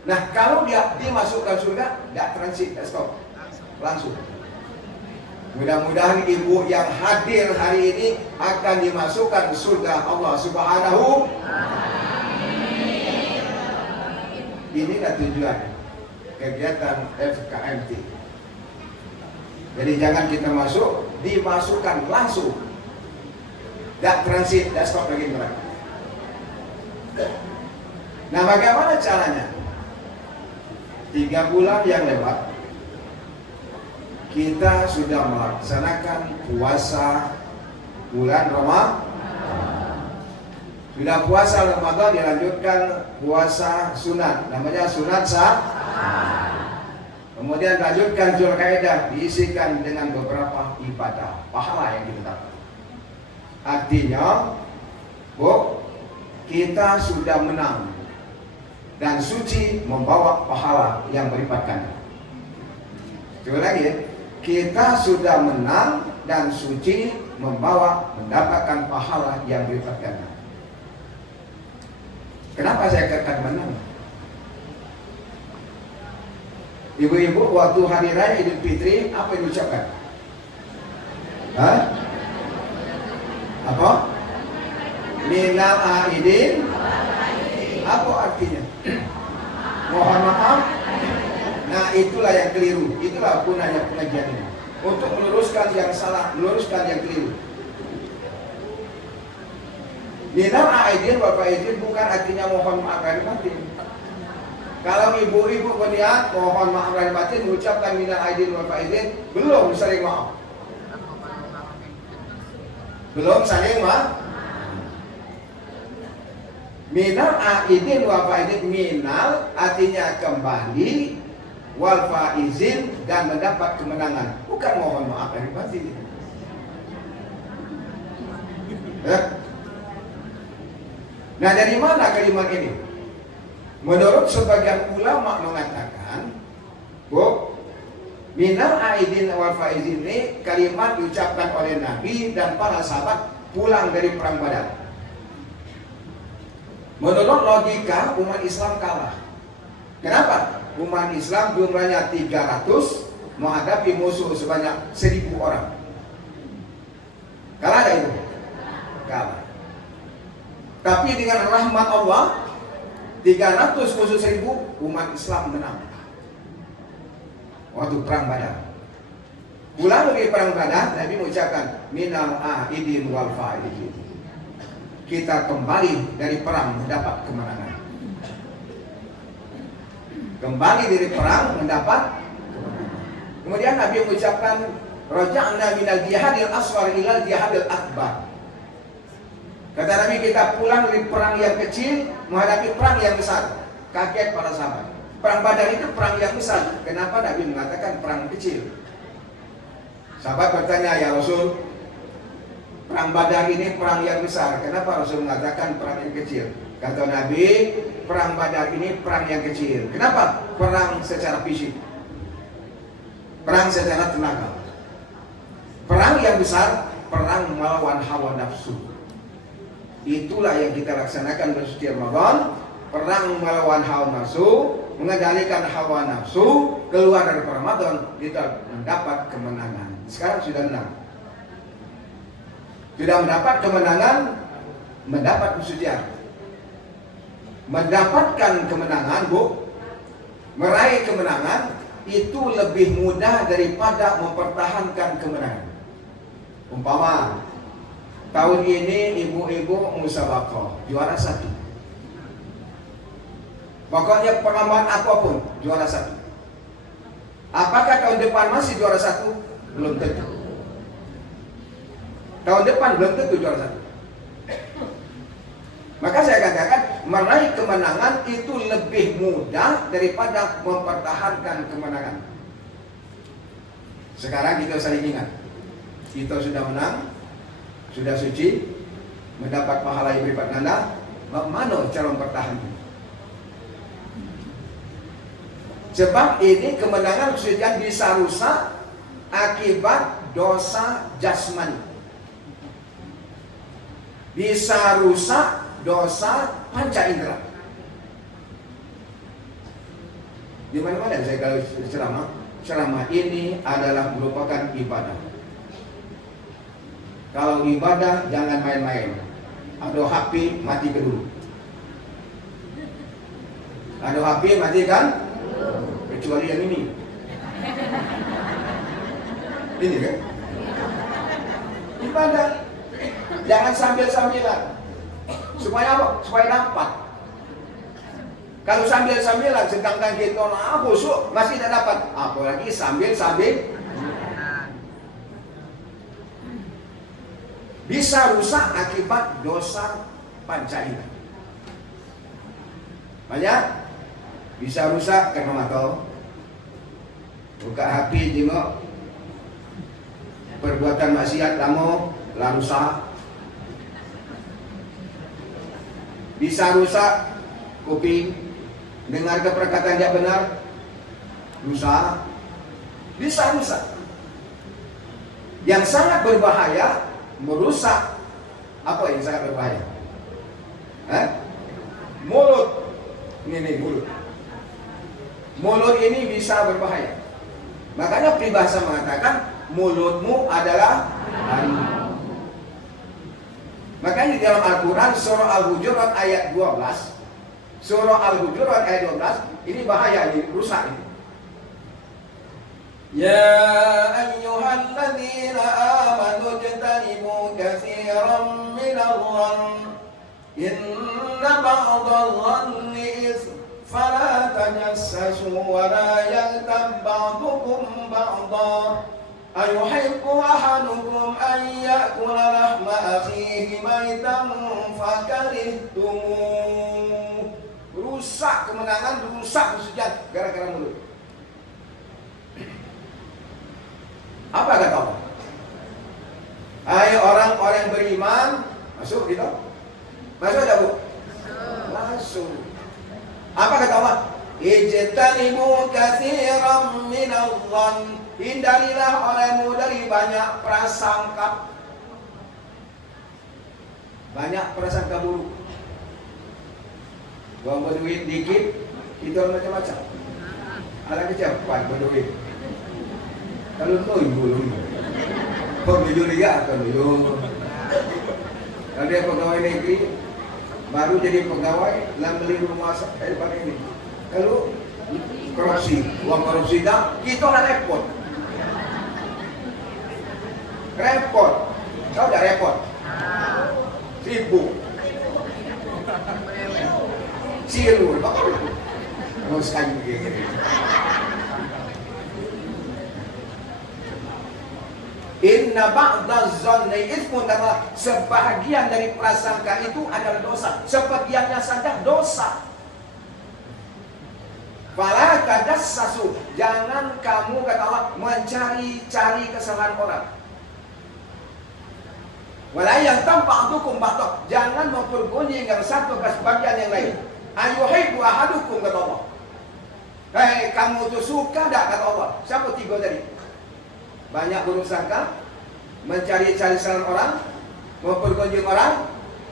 Nah, kalau dia dimasukkan surga, tidak transit, tidak stop, langsung. Mudah-mudahan ibu yang hadir hari ini akan dimasukkan surga Allah Subhanahu. Inilah tujuan kegiatan FKMT. Jadi jangan kita masuk, dimasukkan langsung. Tidak transit, tidak stop lagi neraka. Nah, bagaimana caranya? 3 bulan yang lewat, kita sudah melaksanakan puasa bulan Ramadan. Sudah puasa Ramadan dilanjutkan puasa sunat, namanya sunat sah. Kemudian lanjutkan Zulkaidah, diisikan dengan beberapa ibadah, pahala yang kita dapat. Artinya, kita sudah menang dan suci membawa pahala yang berlipat ganda. Coba lagi ya, kita sudah menang dan suci mendapatkan pahala yang berlipat ganda. Kenapa saya katakan menang? Ibu-ibu waktu hari raya Idul Fitri apa yang diucapkan? Hah? Apa? Minal aidin. Apa artinya? Mohon maaf. Nah, itulah yang keliru. Itulah gunanya pengajian ini. Untuk meluruskan yang salah, meluruskan yang keliru. Minal aidin wa faizin bukan artinya mohon maaf lahir batin. Kalau ibu-ibu berniat mohon maaf lahir batin mengucapkan minal aidin wa faizin, belum saling maaf. Belum saling maaf. Minal aidin wa faizin, minal artinya kembali, wal faizin dan mendapat kemenangan. Bukan mohon maaf lahir batin. Nah, dari mana kalimat ini? Menurut sebagian ulama mengatakan, minal aidin wal faizin ini kalimat diucapkan oleh Nabi dan para sahabat pulang dari perang Badar. Menurut logika umat Islam kalah. Kenapa? Umat Islam jumlahnya 300 menghadapi musuh sebanyak 1000 orang. Kalah itu? Kalah. Tapi dengan rahmat Allah 300 musuh 1000 umat Islam menang waktu perang Badar. Pulang dari perang Badar, Nabi mengucapkan minal aidin wal faizin. Kita kembali dari perang mendapat kemenangan. Kembali dari perang mendapat kemenangan. Kemudian Nabi mengucapkan raja'na minal jihadil asghar ilal jihadil akbar. Kata Nabi, kita pulang dari perang yang kecil menghadapi perang yang besar. Kaget para sahabat. Perang Badar itu perang yang besar. Kenapa Nabi mengatakan perang kecil? Sahabat bertanya, ya Rasul, perang Badar ini perang yang besar. Kenapa Rasul mengatakan perang yang kecil? Kata Nabi, perang Badar ini perang yang kecil. Kenapa? Perang secara fisik. Perang secara tenaga. Perang yang besar, perang melawan hawa nafsu. Itulah yang kita laksanakan bersuci Ramadan. Perang melawan hawa nafsu, mengendalikan hawa nafsu, keluar dari Ramadan, kita mendapat kemenangan. Sekarang sudah menang. Sudah mendapat kemenangan, mendapat kesucian. Mendapatkan kemenangan, meraih kemenangan itu lebih mudah daripada mempertahankan kemenangan. Umpama tahun ini ibu-ibu musabaqah juara 1. Pokoknya perlombaan apapun juara 1. Apakah tahun depan masih juara 1? Belum tentu. Tahun depan belum tentu juara 1. Maka saya katakan meraih kemenangan itu lebih mudah daripada mempertahankan kemenangan. Sekarang kita saling ingat, kita sudah menang, sudah suci, mendapat pahala yang berlipat ganda. Bagaimana cara mempertahankan? Sebab ini kemenangan kesucian bisa rusak akibat dosa jasmani. Bisa rusak dosa panca indera. Di mana-mana saya kalau ceramah ini adalah merupakan ibadah. Kalau ibadah jangan main-main. Ada HP matikan dulu. Ada HP matikan, kecuali yang ini. Ini kan? Ibadah. Jangan sambil-sambilan. Supaya apa? Supaya dapat. Kalau sambil-sambilan sedangkan kita khusyuk masih tidak dapat. Apalagi sambil-sambil. Bisa rusak akibat dosa Pancasila. Banyak bisa rusak karena mata, buka HP jengok, perbuatan maksiat lama lah rusak. Bisa rusak kuping, dengar perkataan yang benar, rusak. Bisa rusak. Yang sangat berbahaya, merusak. Apa yang sangat berbahaya? Mulut. Ini mulut. Mulut ini bisa berbahaya. Makanya peribahasa mengatakan mulutmu adalah harimau. Makanya di dalam Al-Quran surah Al-Hujurat ayat 12, surah Al-Hujurat ayat 12 ini bahaya, ini rusak ini. Ya ayyuhalladzina amanu jtanibu katsiran minadh-dhann inna ba'dadh-dhanni ism fala tajassasu wa la yaghtab ba'dukum ba'dha ayuhibbu ahadukum an ya'kula lahma akhihi maitan fakarihtumuh. Rusak kemenangan, rusak kesujatan gara-gara mulut. Apa kata Allah? Hai orang-orang yang beriman, masuk gitu? Masuk tidak Bu? Masuk. Apa kata Allah? Ijtanibu katsiran minadh-dhann. Hindarilah olehmu dari banyak prasangka. Banyak prasangka buruk. Buang berduit dikit, itu macam-macam. Ada kecepat berduit. Kalau tu ibu dulu, penjujur dia akan jujur. Kalau dia pegawai negeri, baru jadi pegawai, lah beli rumah depan ini. Kalau korupsi, uang korupsi dah, kita lah repot. Repot, tahu tak repot? Sibuk. Sibuk, teruskan begini. Inna ba'dadh-dhanni itsmun, kata sebahagian dari prasangka itu adalah dosa. Sebagiannya saja dosa. Fala tajassasu, jangan kamu kata Allah mencari-cari kesalahan orang. Wala yaghtab ba'dukum ba'dha, jangan mempergunjingkan satu ke sebagian yang lain. Ayuhibbu ahadukum, kata Allah. Hei, kamu tu suka tak, kata Allah. Siapa tiga tadi? Banyak buruk sangka, mencari-cari kesalahan orang, mempergunjing orang.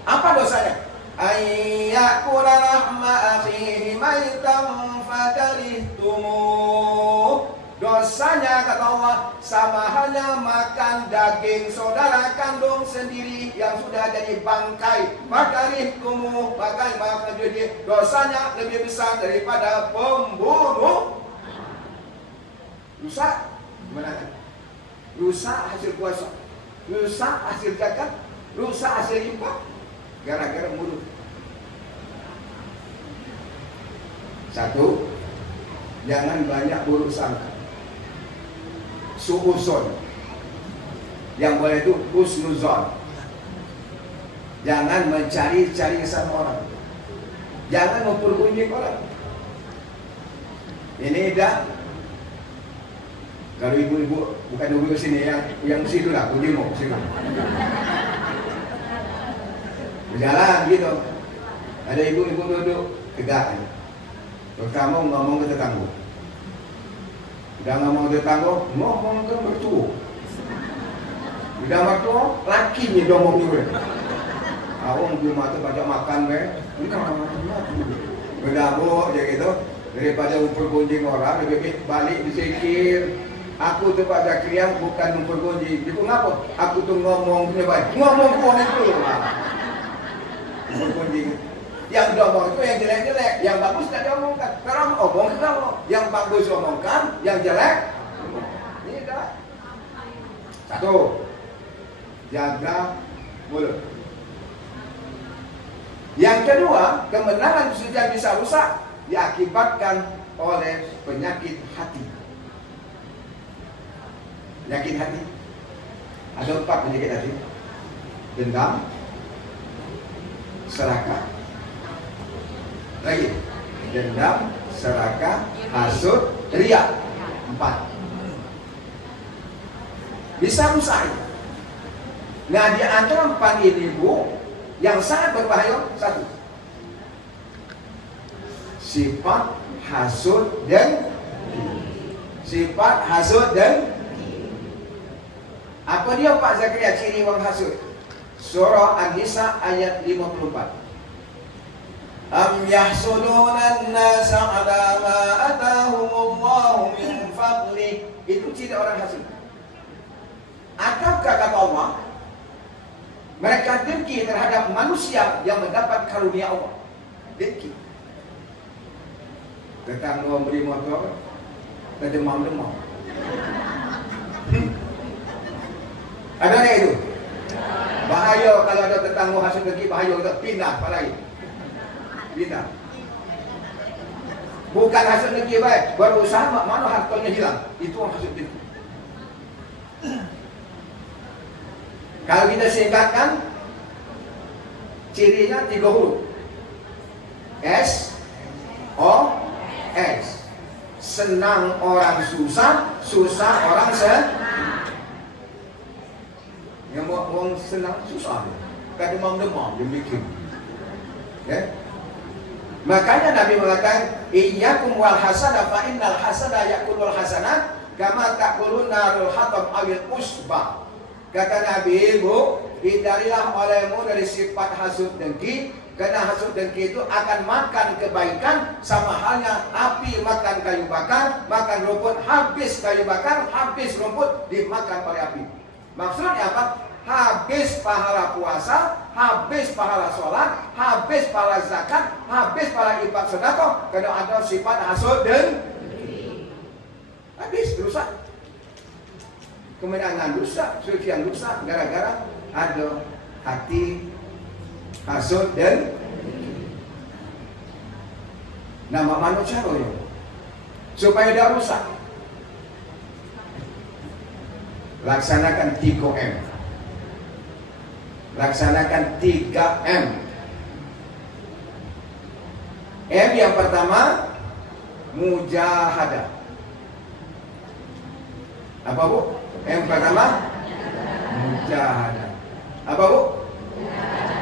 Apa dosanya? Ayyakula rahma akhihi maitan fakarihtumuh. Dosanya kata Allah sama halnya makan daging saudara kandung sendiri yang sudah jadi bangkai. Fakarihtumuh, maka maaf jadi dosanya lebih besar daripada pembunuh. Rusak gimana? Rusak hasil puasa, rusak hasil zakat, rusak hasil infak, gara-gara mulut. Satu, jangan banyak buruk sangka, su'uzon. Yang boleh itu husnuzon. Jangan mencari-cari kesalahan orang, jangan mempergunjing orang. Ini dah. Kalau ibu-ibu bukan ibu sini yang situ lah, kunjung situ. Berjalan gitu. Ada ibu-ibu duduk tegak. Pertama ngomong ke tetangga. Udah ngomong ke tetangga, ngomong ke mertua. Udah mertua, lakinya domong juga. Awang belum mati pajak makan be. Ini kan mati. Berdabuk aja gitu. Daripada mempergunjing orang, lebih baik balik disikir. Aku tu Pak Zakrian bukan mempergunjing. Dia pun ngapa? Aku tu ngomong punya baik. Ngomong pun itu. Mempergunjing. Yang diomong itu yang jelek-jelek, yang bagus tidak diomongkan. Karena omong kita yang bagus omongkan, yang jelek ini dah. Satu, jaga mulut. Yang kedua, kemenangan sudah bisa rusak diakibatkan oleh penyakit hati. Penyakit hati. Ada 4 penyakit hati. Dendam, serakah. Lagi, dendam, serakah, hasud, riya. 4. Bisa rusak. Nah, di antara 4 ini, Bu, yang sangat berbahaya, 1. Sifat hasud dan sifat hasud dan apa dia Pak Zakaria ciri orang hasud? Surah An-Nisa ayat 54. Am yahsuduna an-nasa 'ala ma atahumullahu min fadli. Itu ciri orang hasud. Ataukah kata Allah, mereka dengki terhadap manusia yang mendapat karunia Allah. Dengki. Tetangga beli motor, demam-demam. Ada tak itu? Bahaya kalau ada tetangga hasud dengki, bahaya untuk pindah pak lain. Pindah. Bukan hasud dengki baik, berusaha mana hartanya hilang. Itu orang hasud dengki. Kalau kita singkatkan, cirinya 3 huruf. S, O, S. Senang orang susah, susah orang senang. Yang mau orang senang susah, kan demam-demam dia bikin. Ya? Makanya Nabi mengatakan, iyyakum wal hasana fa innal hasana ya'kulul hasanat kama ta'kulun narul hatab awil usbah. Kata Nabi, Bu, hindarilah olehmu dari sifat hasud dengki, karena hasud dengki itu akan makan kebaikan, sama halnya api makan kayu bakar, makan rumput, habis kayu bakar, habis rumput dimakan oleh api. Maksudnya apa? Habis pahala puasa, habis pahala sholat, habis pahala zakat, habis pahala infak sedekah, karena ada sifat hasud dengki. Habis rusak. Kemenangan rusak, sucian rusak gara-gara ada hati hasud dan nama manusia loh, supaya tidak rusak. Laksanakan 3M. Laksanakan 3M. M yang pertama, mujahadah. Apa Bu? Yang pertama, mujahadah. Apa Bu?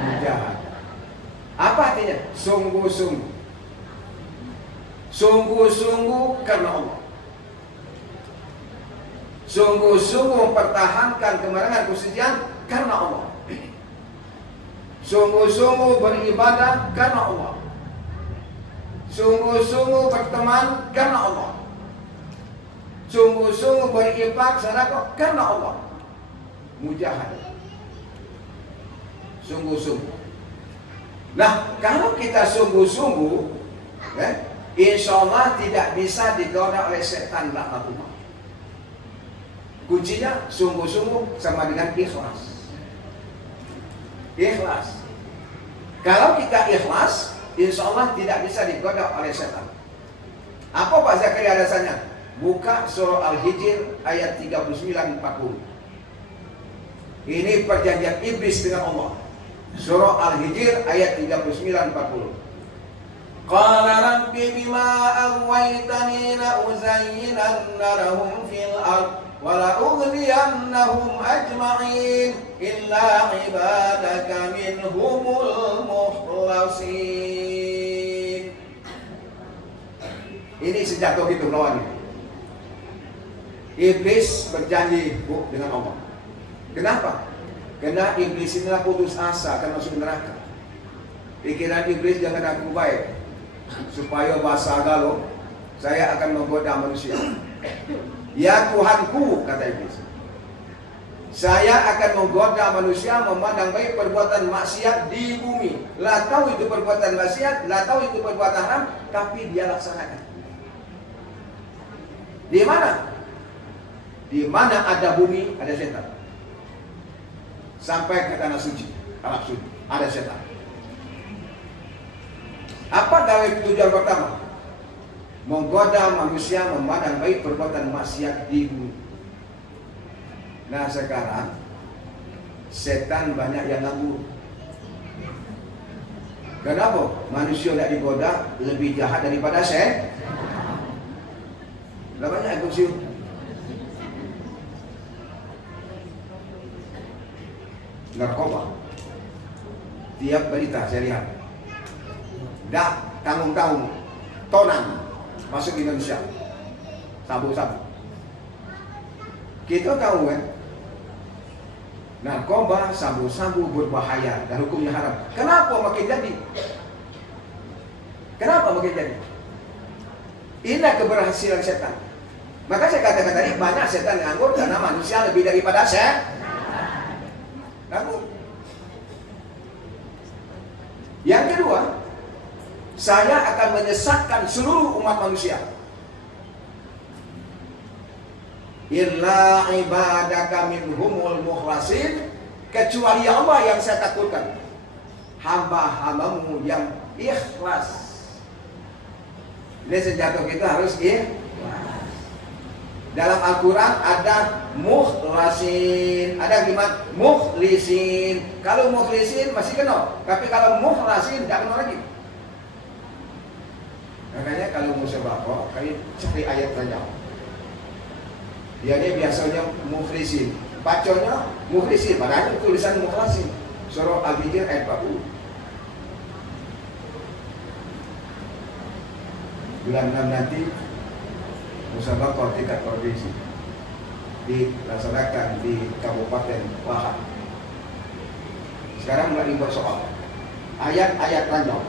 Mujahadah. Apa artinya? Sungguh-sungguh. Sungguh-sungguh karena Allah. Sungguh-sungguh mempertahankan kemenangan kesucian karena Allah. Sungguh-sungguh beribadah karena Allah. Sungguh-sungguh berteman karena Allah. Sungguh-sungguh berinfak sedekah karena Allah. Mujahadah. Sungguh-sungguh. Nah, kalau kita sungguh-sungguh, insya Allah tidak bisa digoda oleh setan laknatullah. Kuncinya sungguh-sungguh sama dengan ikhlas. Ikhlas. Kalau kita ikhlas, insya Allah tidak bisa digoda oleh setan. Apa Pak Zakaria alasannya? Buka surah Al-Hijr ayat 39-40. Ini perjanjian iblis dengan Allah. Surah Al-Hijr ayat 39-40. Qala rabbi bima aghwaytani la uzayyinanna lahum fil ard wa la ughliyannahum ajma'in illa ibadaka minhumul mukhlasin. Ini sejak itu lawan ini. Iblis berjanji dengan Allah. Kenapa? Karena iblis inilah putus asa akan masuk neraka. Pikiran iblis jangan aku baik, supaya bahasa galau, saya akan menggoda manusia. Ya Tuhanku, kata iblis, saya akan menggoda manusia memandang baik perbuatan maksiat di bumi. Lah tahu itu perbuatan maksiat, lah tahu itu perbuatan haram, tapi dia laksanakan. Di mana? Di mana ada bumi, ada setan. Sampai ke tanah suci, Arab suci, ada setan. Apa dalil tujuan pertama? Menggoda manusia memandang baik perbuatan maksiat di bumi. Nah sekarang setan banyak yang nganggur. Kenapa? Manusia nak digoda lebih jahat daripada saya. Dah banyak ikut siu. Narkoba. Tiap berita saya lihat. Dah tanggung-tanggung tonan masuk Indonesia. Sabu-sabu. Kita tahu kan? Narkoba, sabu-sabu berbahaya dan hukumnya haram. Kenapa makin jadi? Kenapa makin jadi? Inilah keberhasilan setan. Maka saya katakan tadi, banyak setan nganggur karena manusia lebih daripada saya. Nganggur. Yang kedua, saya akan menyesatkan seluruh umat manusia. Illa ibadaka minhumul mukhlasin, kecuali Allah yang saya takutkan, hamba-hambamu yang ikhlas. Ini senjata kita harus ikhlas. Dalam Al-Quran ada mukhlasin, ada kalimat mukhlisin. Kalau mukhlisin masih kena, tapi kalau mukhlasin tidak kena lagi. Makanya kalau musyawarah, kalian cari ayat saja. Dia ni biasanya mukhlisin, bacanya mukhlisin, padahal itu tulisan mukhlasin. Surah Al-Hijr ayat 40. Bulan 6 nanti musyawarah tingkat provinsi dilaksanakan di Kabupaten Pahang. Sekarang mulai dibuat soal ayat-ayat ranjau.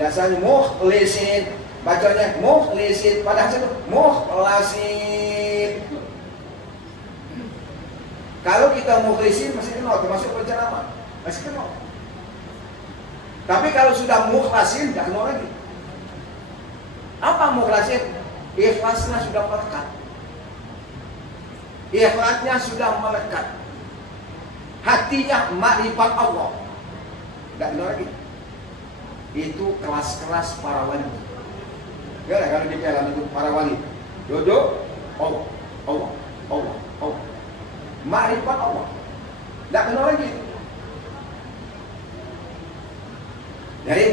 Biasanya mukhlisin, bacanya mukhlisin, padahal itu mukhlasin. Kalau kita mukhlisin masih kena, termasuk penceramah, masih kena. Tapi kalau sudah mukhlasin, tidak kena lagi. Apa mukhlasin? Ikhlasnya sudah melekat. Ikhlasnya sudah melekat. Hatinya makrifat Allah. Tidak kena lagi. Itu kelas-kelas para wali. Ya, kalau di dalam itu para wali. Duduk, Allah, Allah, Allah, Allah. Makrifat Allah. Tidak kena lagi. Jadi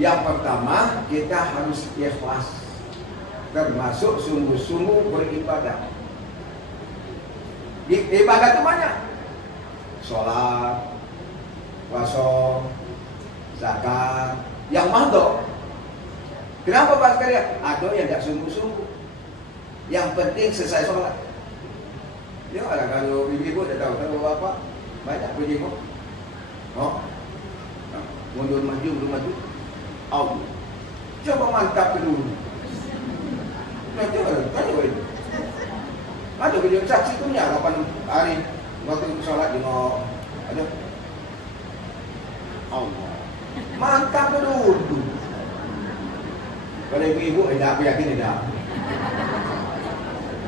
yang pertama kita harus ikhlas, termasuk sungguh-sungguh beribadah. Ibadah itu banyak. Sholat, puasa, zakat, yang mahdoh. Kenapa Pak sekalian? Ada yang tidak sungguh-sungguh. Yang penting selesai sholat. Ya, kalau ibu dah tahu apa? Banyak ibu. Oh, mundur maju, Allah. Coba mantap dulu. Nanti ada ini. Ada video saksi punya 8 hari waktu sholat di ada. Allah. Mantap dulu. Kalau ibu tidak aku yakin tidak.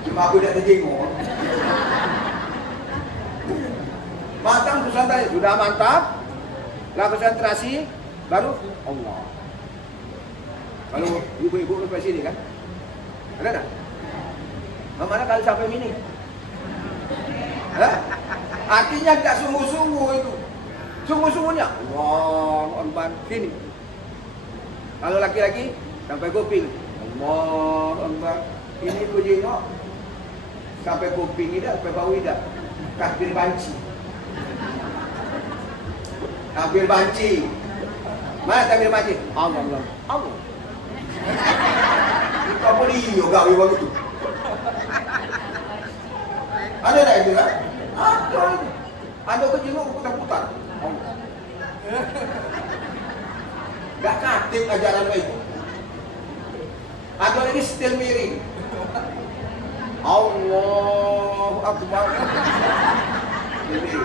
Cuma aku tidak terjenguk. Mantap konsentrasi, sudah mantap. Lah konsentrasi baru Allah. Kalau ibu-ibu sampai sini kan? Ada tak? Mana kalau sampai ini? Artinya tidak sungguh-sungguh itu. Sungguh-sungguhnya Allah Akbar sini. Kalau laki-laki sampai kuping Allah Akbar. Ini puji no. Sampai kuping tidak, sampai bau tidak. Takbir banci. Takbir banci. Mana takbir banci? Allah. Allah. Kau beli yoga begitu. Ada tak itu kan? Ada. Ada kejenguk putar-putar. Gak katib ajaran itu. Ada lagi setel miring. Allahu Akbar. Jadi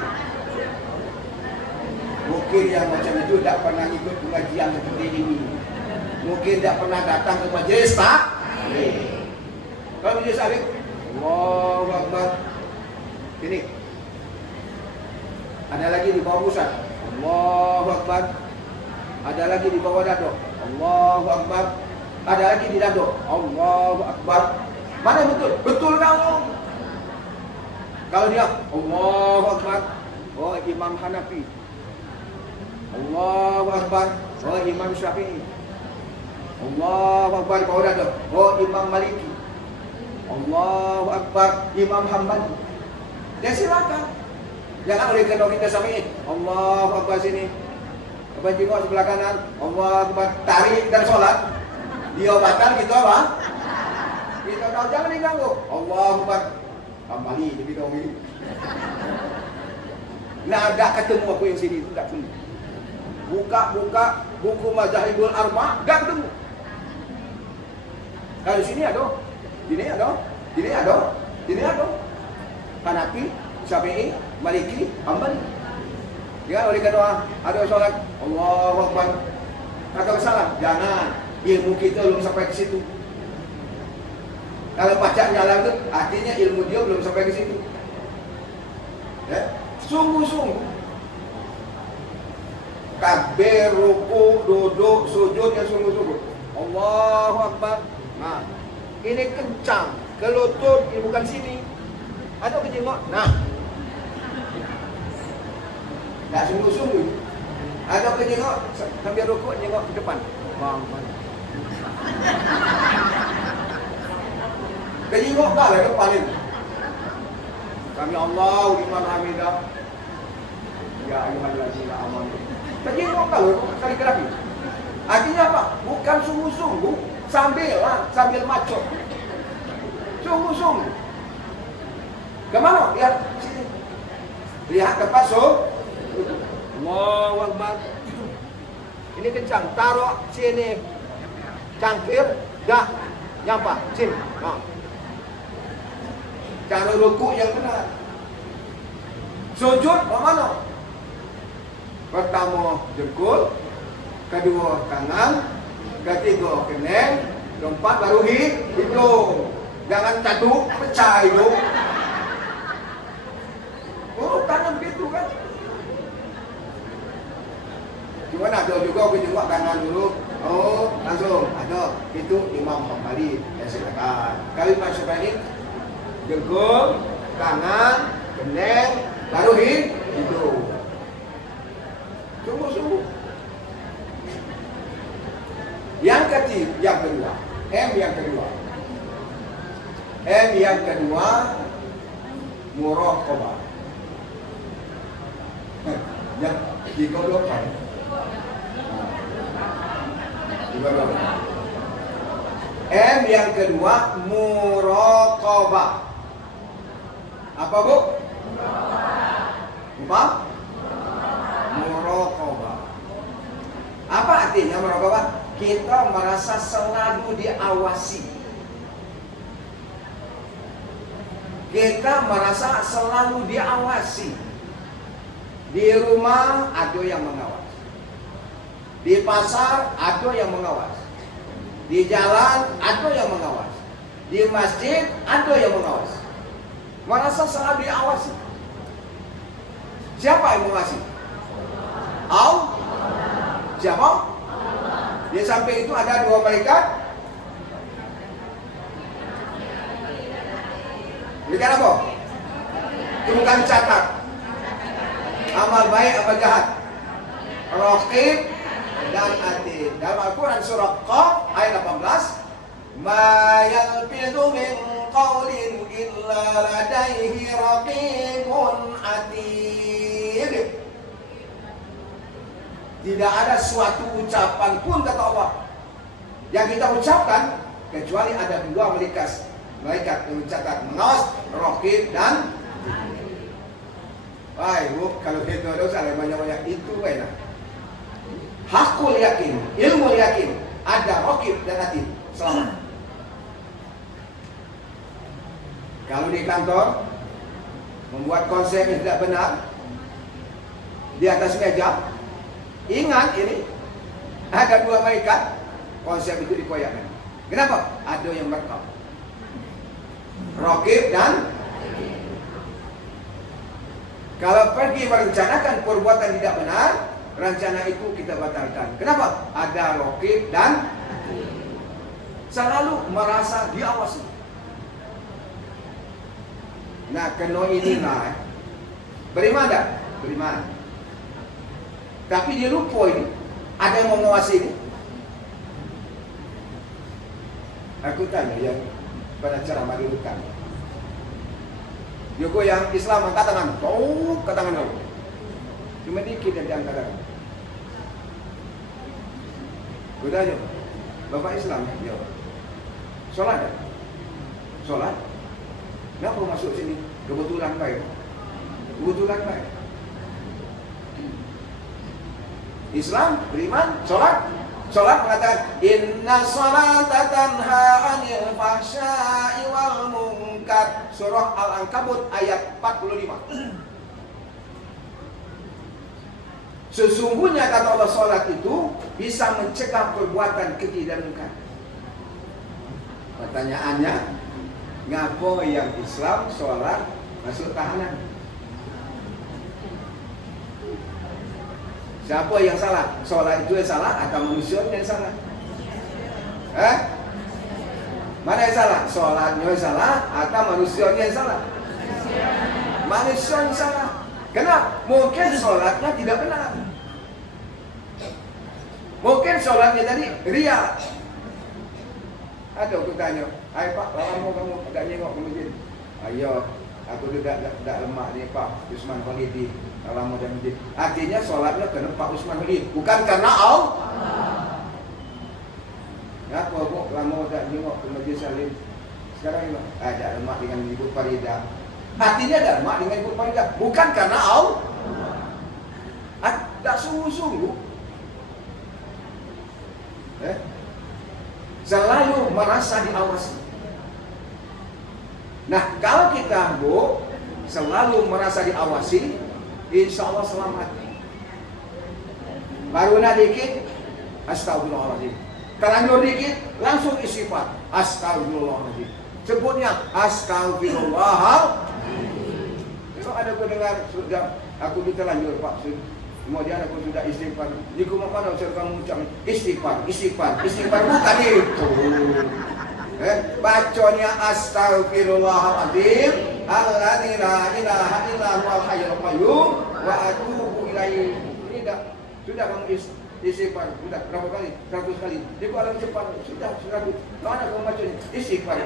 mungkin yang macam itu tidak pernah ikut pengajian seperti ini. Mungkin tidak pernah datang ke majelis taklim. Kalau majelis taklim, Allahu Akbar. Ini. Ada lagi di bawah pusat. Allahu Akbar. Ada lagi di bawah dado. Allahu Akbar. Ada lagi di dado. Allahu Akbar. Mana betul? Betul kamu. Kalau dia Allahu Akbar. Oh, Imam Hanafi. Allahu Akbar. Oh Imam Syafi'i. Allahu Akbar. Kau dah tu. Oh Imam Maliki. Allahu Akbar. Imam Hambali. Dia silakan. Jangan oleh kena kita samain. Allahu Akbar sini. Abang tengok sebelah kanan. Allahu Akbar. Tarik dan solat. Dia batal kita apa? Kita tahu jangan diganggu. Allahu Akbar. Hambali je kita ni. Nah, tak ketemu aku yang sini tu tak ketemu. Buka buku Mazahibul Arba' tak ketemu. Kalau sini ada. Sini ada. Sini ada. Sini ada. Hanafi, Syafi'i, Maliki, Hambali. Jangan oleh kata ada solat Allahu Akbar. Kata salah, jangan. Ilmu kita belum sampai ke situ. Kalau pacak nyala tu, artinya ilmu dia belum sampai ke situ. Ya? Sungguh-sungguh. Takbir, ruku, duduk, sujud yang sungguh-sungguh. Allahu Akbar. Nah, ini kencang. Ke lutut, ini bukan sini. Ada ke jengok? Nah. Tak sungguh-sungguh. Ada ke jengok? Sambil rukuk, jengok ke depan. Bang. Kejengok dah lah depan ni. Kami Allahu liman hamidah. Ya ayyuhallazina amanu. Kejengok dah lah kali kerapi. Artinya apa? Bukan sungguh-sungguh, sambil macot. Sungguh-sungguh. Ke mana? Lihat sini. Lihat tempat Allahu Akbar. Ini kencang. Taruh sini. Cangkir dah nyampak sini. Nah. Cara rukuk yang benar. Sujud mana? Pertama jengkul, kedua tangan, ketiga kening, keempat baru hidung. Jangan catuk, pecah hidung. Oh, tangan begitu kan? Cuma ada juga aku jenguk tangan dulu. Oh, langsung ada. Itu Imam Hambali yang silakan. Kalau Imam Syafi'i jengkul, tangan, kening, baru hidung. Sungguh-sungguh. Yang kedua, M yang kedua, muraqabah. Yang dikodokkan. M yang kedua, muraqabah. Apa bu? Apa? Muraqabah. Apa artinya muraqabah? Kita merasa selalu diawasi. Kita merasa selalu diawasi. Di rumah ada yang mengawas. Di pasar ada yang mengawas. Di jalan ada yang mengawas. Di masjid ada yang mengawas. Merasa selalu diawasi. Siapa yang mengawasi? Allah. Siapa? Di samping itu ada dua malaikat. Malaikat apa? Itu bukan catat amal baik apa jahat. Raqib dan atid. Dalam Al-Quran surah Qaf ayat 18, ma yalfizu min qawlin illa ladaihi raqibun atid. Tidak ada suatu ucapan pun kata Allah yang kita ucapkan kecuali ada dua malaikat yang mencatat, mengawas, raqib dan baik. Kalau kita dosa banyak-banyak itu enak. Hakul yakin, ilmu yakin, ada raqib dan atid. Selamat. Kalau di kantor membuat konsep yang tidak benar di atas meja, ingat ini ada dua malaikat, konsep itu dikoyakkan. Kenapa? Ada yang merekam. Raqib dan kalau pergi merencanakan perbuatan tidak benar, rencana itu kita batalkan. Kenapa? Ada raqib dan selalu merasa diawasi. Nah, kena inilah beriman tak? Beriman. Tapi dia lupa ini. Ada yang mengawasi ini. Aku tanya yang pada ceramah di Rukan. Joko yang Islam angkat tangan. Oh, angkat tangan dulu. Cuma dikit yang diangkat tangan. Gue tanya, Bapak Islam? Ya. Sholat ya? Sholat? Kenapa masuk sini? Kebetulan baik. Kebetulan baik. Islam, beriman, sholat. Sholat mengatakan inna sholata tanha 'anil fahsya'i wal munkar. Surah Al-Ankabut ayat 45. Sesungguhnya kata Allah, sholat itu bisa mencegah perbuatan keji dan munkar. Pertanyaannya, ngapa yang Islam sholat masuk tahanan? Siapa yang salah? Sholat itu yang salah atau manusia yang salah? Mana yang salah? Sholatnya yang salah atau manusia yang salah? Manusia yang salah. Kenapa? Mungkin sholatnya tidak benar. Mungkin sholatnya tadi ria. Ada aku tanya, "Hai Pak, lama kamu tak nengok ke masjid?" "Ayo, aku tidak lemak ni Pak Usman Khalidi. Lama dan masjid." Artinya sholatnya kena Pak Usman Khalidi, bukan karena Allah. Kenapa Bu lama tak nengok ke masjid Salim? Sekarang ni ada lemak dengan Ibu Farida. Artinya ada lemak dengan Ibu Farida, bukan karena Allah. Tak sungguh-sungguh. Selalu merasa diawasi. Nah, kalau kita Bu selalu merasa diawasi, insya Allah selamat. Baru nak dikit, astagfirullahaladzim. Terlanjur dikit, langsung istighfar, astagfirullahaladzim. Sebutnya astagfirullahaladzim. Kalau ada pendengar sudah aku terlanjur Pak, kemudian aku sudah istighfar. Jika mana cara kamu ucap istighfar bukan itu. Bacanya astagfirullahaladzim, alladzi la ilaha illa huwal hayyul qayyum wa atubu ilaihi. Sudah kamu istighfar, sudah berapa kali? 100 kali. Di kalau cepat sudah 100. Mana kamu bacanya? Istighfar.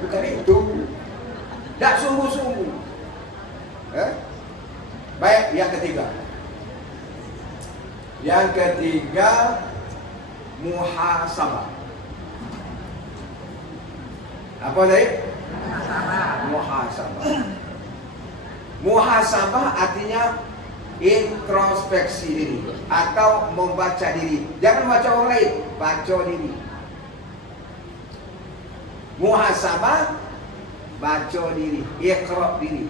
Bukan itu. Tak sungguh-sungguh. Baik, yang ketiga. Yang ketiga, muhasabah. Apa tadi? Muhasabah. Muhasabah artinya introspeksi diri atau membaca diri. Jangan baca orang lain, baca diri. Muhasabah, baca diri, iqra' diri.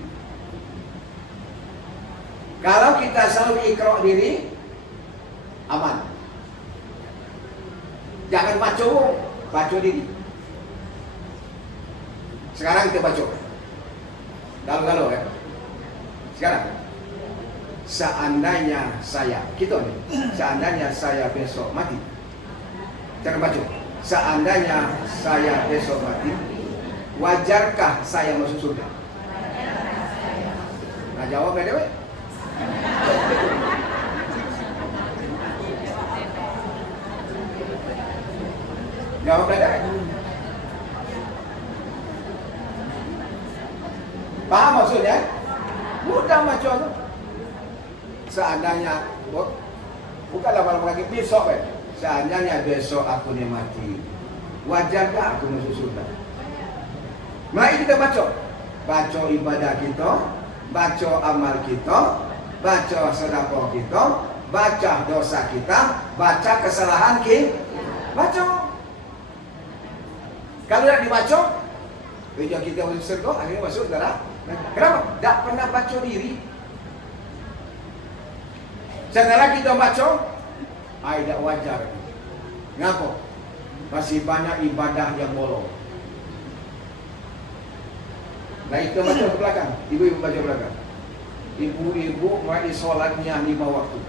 Kalau kita selalu iqra' diri, aman. Jangan baca diri. Sekarang kita baca. Galau-galau ya. Sekarang, seandainya saya besok mati. Jangan baca. Seandainya saya besok mati, wajarkah saya masuk surga? Nah, jawab ya Dewi. Jawab ya Dewi. Paham maksudnya? Mudah macam tu. Seandainya, bukanlah malam lagi besok kan? Seandainya besok aku ni mati, wajarkah aku masuk surga? Mari kita baca ibadah kita, baca amal kita, baca sedekah kita, baca dosa kita, baca kesalahan kita, baca. Kalau tidak dibaca, kita masuk surga, akhirnya masuk neraka. Kenapa? Tak pernah baca diri. Setelah kita baca, tidak wajar. Kenapa? Masih banyak ibadah yang bolong. Nah, itu baca ke belakang. Ibu-ibu baca ke belakang. Ibu-ibu mulai sholatnya 5 waktu.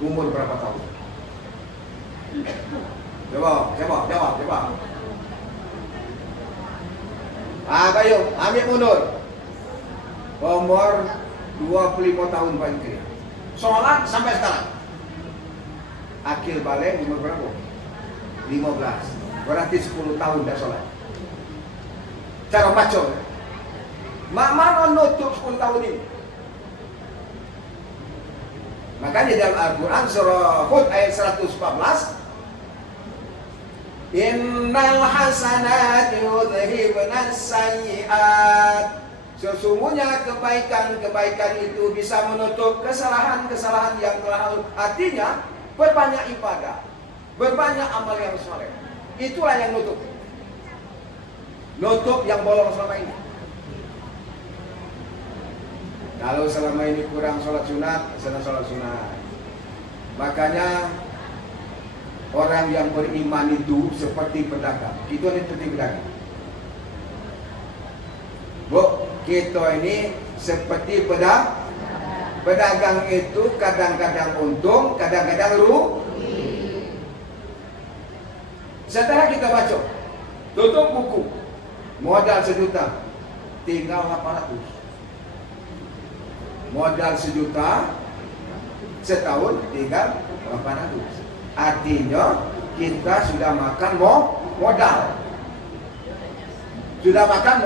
Umur berapa tahun? Jawab. Bayu, ambil mundur. Umur 25 tahun paling kira. sholat sampai sekarang. Akil balik umur berapa? 15. Berarti 10 tahun dah sholat. Cara baca. Mak mana nutup 10 tahun ini? Makanya dalam Al-Quran surah Hud ayat 114, Innal hasanati yudhibnas sayyi'at. Sesungguhnya kebaikan-kebaikan itu bisa menutup kesalahan-kesalahan yang telah lalu. Artinya berbanyak ibadah, berbanyak amal yang soleh. Itulah yang nutup. Nutup yang bolong selama ini. Kalau selama ini kurang sholat sunat, sana sholat sunat. Makanya orang yang beriman itu seperti pedagang. Kita ini seperti pedagang. Bu, kita ini seperti pedagang itu kadang-kadang untung, kadang-kadang rugi. Setelah kita baca, tutup buku, modal 1 juta, tinggal 800. Modal 1 juta, setahun tinggal 800. Artinya kita sudah makan modal. Sudah makan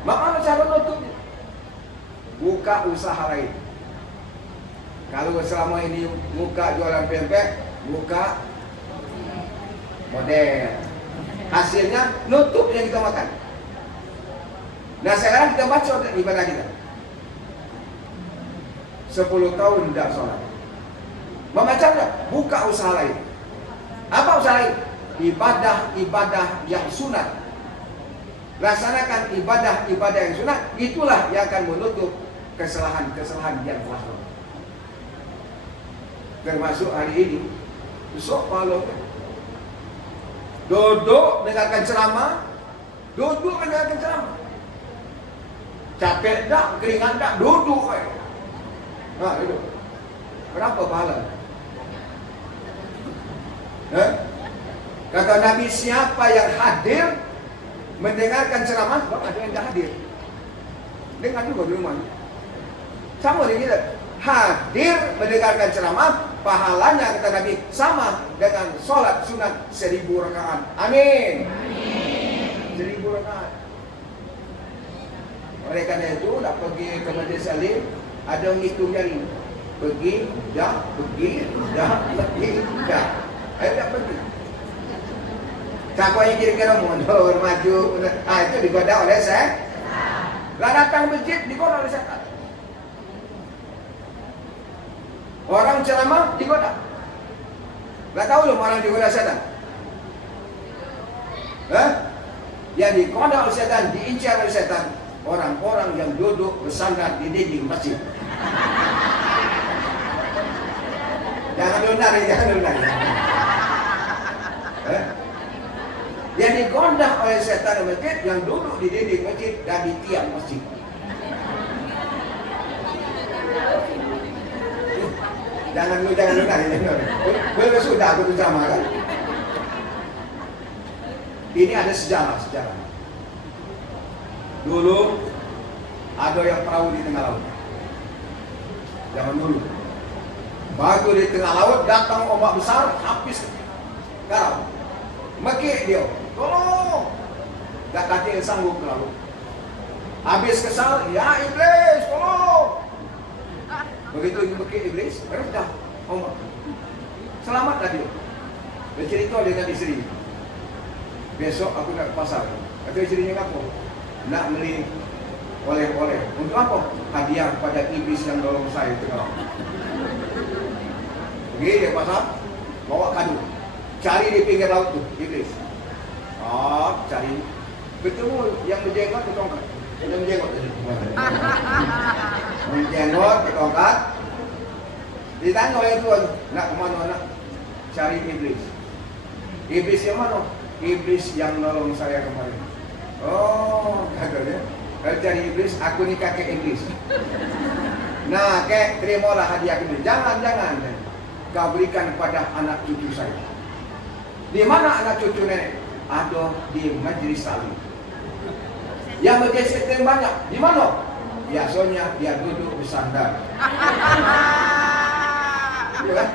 Makanya cara nutupnya buka usaha lain. Kalau selama ini buka jualan pempek, buka model. Hasilnya nutup yang kita makan. Nah sekarang kita baca ibadah kita 10 tahun tidak sholat. Membaca enggak? Buka usaha lain. Apa usaha lain? Ibadah-ibadah yang sunat. Laksanakan ibadah-ibadah yang sunat. Itulah yang akan menutup kesalahan-kesalahan yang telah lalu. Termasuk hari ini, besok malam duduk dengarkan ceramah, capek tak, keringat tak, duduk. Nah, itu berapa pahala? Kata Nabi, siapa yang hadir mendengarkan ceramah, ada yang tak hadir. Dengar juga di rumah. Sama dengan kita. Hadir mendengarkan ceramah, pahalanya kata Nabi sama dengan sholat sunat 1000 rakaat. Amin. 1000 rakaat. Oleh karena itu, nak pergi ke Majlis Salim, ada yang ngitung jari. Pergi, dah. Ayo tak pergi. Siapa yang kira-kira mundur, maju, itu digoda oleh saya. Lah datang masjid digoda oleh setan. Orang ceramah digoda. Gak tahu loh orang digoda setan. Yang digoda oleh setan, diincar oleh setan, orang-orang yang duduk bersandar di dinding masjid. Jangan lunar. Yang digoda oleh setan di masjid, yang duduk di dinding masjid dan di tiang masjid. Jangan lunar. Boleh sudah aku sama kan? Ini ada sejarah. Dulu ada yang perahu di tengah laut. Zaman dulu. Begitu di tengah laut datang ombak besar, habis garam. Mekik dia, tolong. Gak kata yang sanggup ke laut. Habis kesal, ya iblis, tolong. Begitu mekik iblis, redah ombak. Selamatlah dia. Bercerita dengan istri. Besok aku nak ke pasar. Kata istrinya apa? Nak beli oleh-oleh. Untuk apa? Hadiah pada iblis yang nolong saya tengah laut. Pergi dia pasar, bawa kado. Cari di pinggir laut tu, iblis. Cari. Bertemu yang menjenggot ke tongkat. Yang menjenggot tadi. Menjenggot ke tongkat. Ditanya oleh tuan, nak ke mana nak? Cari iblis. Iblis yang mana? Iblis yang nolong saya kemarin. Katanya. Kalau cari iblis, aku ni kakek iblis. Nah, kek, terimalah hadiah ini. Jangan. Kau berikan kepada anak cucu saya. Di mana anak cucu nenek? Ada di Majlis Salim. Yang majlis itu yang banyak. Di mana? biasanya dia duduk bersandar. Iya kan?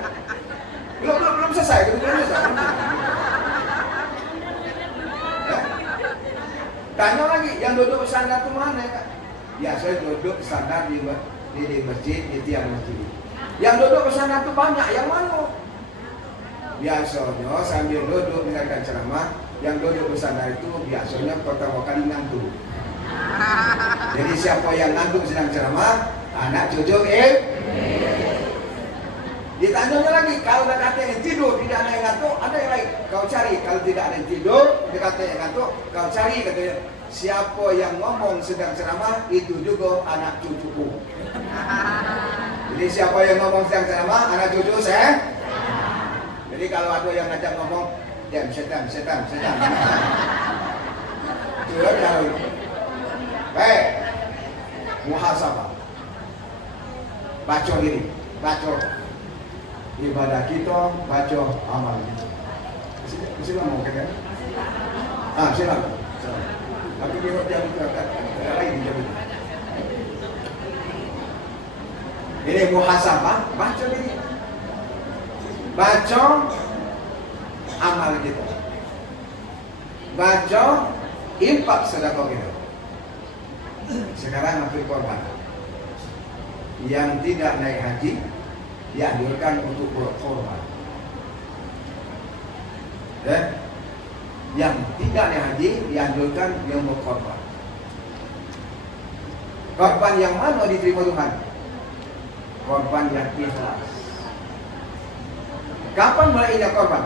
Belum selesai, belum selesai. Ya? Tanya lagi, yang duduk bersandar itu mana ya? Biasanya duduk bersandar di masjid, di tiang masjid. Yang duduk bersandar itu banyak, yang mana? Biasanya sambil duduk mendengarkan ceramah, yang duduk bersandar itu biasanya pertama kali ngantuk. Jadi siapa yang ngantuk sedang ceramah, anak cucu ditanyanya lagi, kalau ada kata yang tidur, tidak ada yang ngantuk, ada yang lain, kau cari. Kalau tidak ada yang tidur, ada kata yang ngantuk, kau cari, katanya. Siapa yang ngomong sedang ceramah, itu juga anak cucuku. Jadi siapa yang ngomong sedang ceramah, anak cucu saya. Jadi kalau ada yang ngajak ngomong, diam, setan. Itu jauh. Baik, muhasabah. Baca diri, baca ibadah kita, baca amal. Mesti ngomong kan? Silakan. Tapi dia jawab lain jawab. Ini muhasabah, baca diri. Baca amal kita. Baca infak sedekah kita. Sekarang ambil korban. Yang tidak naik haji dianjurkan untuk berkorban. Yang tidak naik haji dianjurkan yang berkorban. Korban yang mana diterima Tuhan? Korban yang ikhlas. Kapan mulainya korban?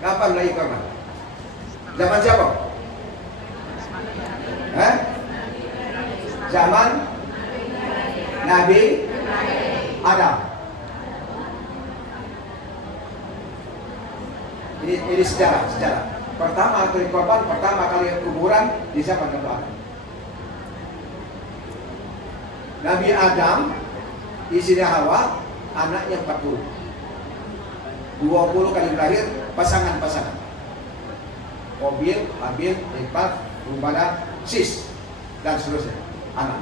Kapan mulai korban? Zaman siapa? Zaman Nabi Adam. Ini sejarah. Pertama kali korban, pertama kali kuburan di zaman Nabi Adam. Nabi Adam, istrinya Hawa, anaknya 40. 20 kali lahir pasangan-pasangan. Qabil, Habil, Iqbal, Rumana, Sis, dan seterusnya. Anak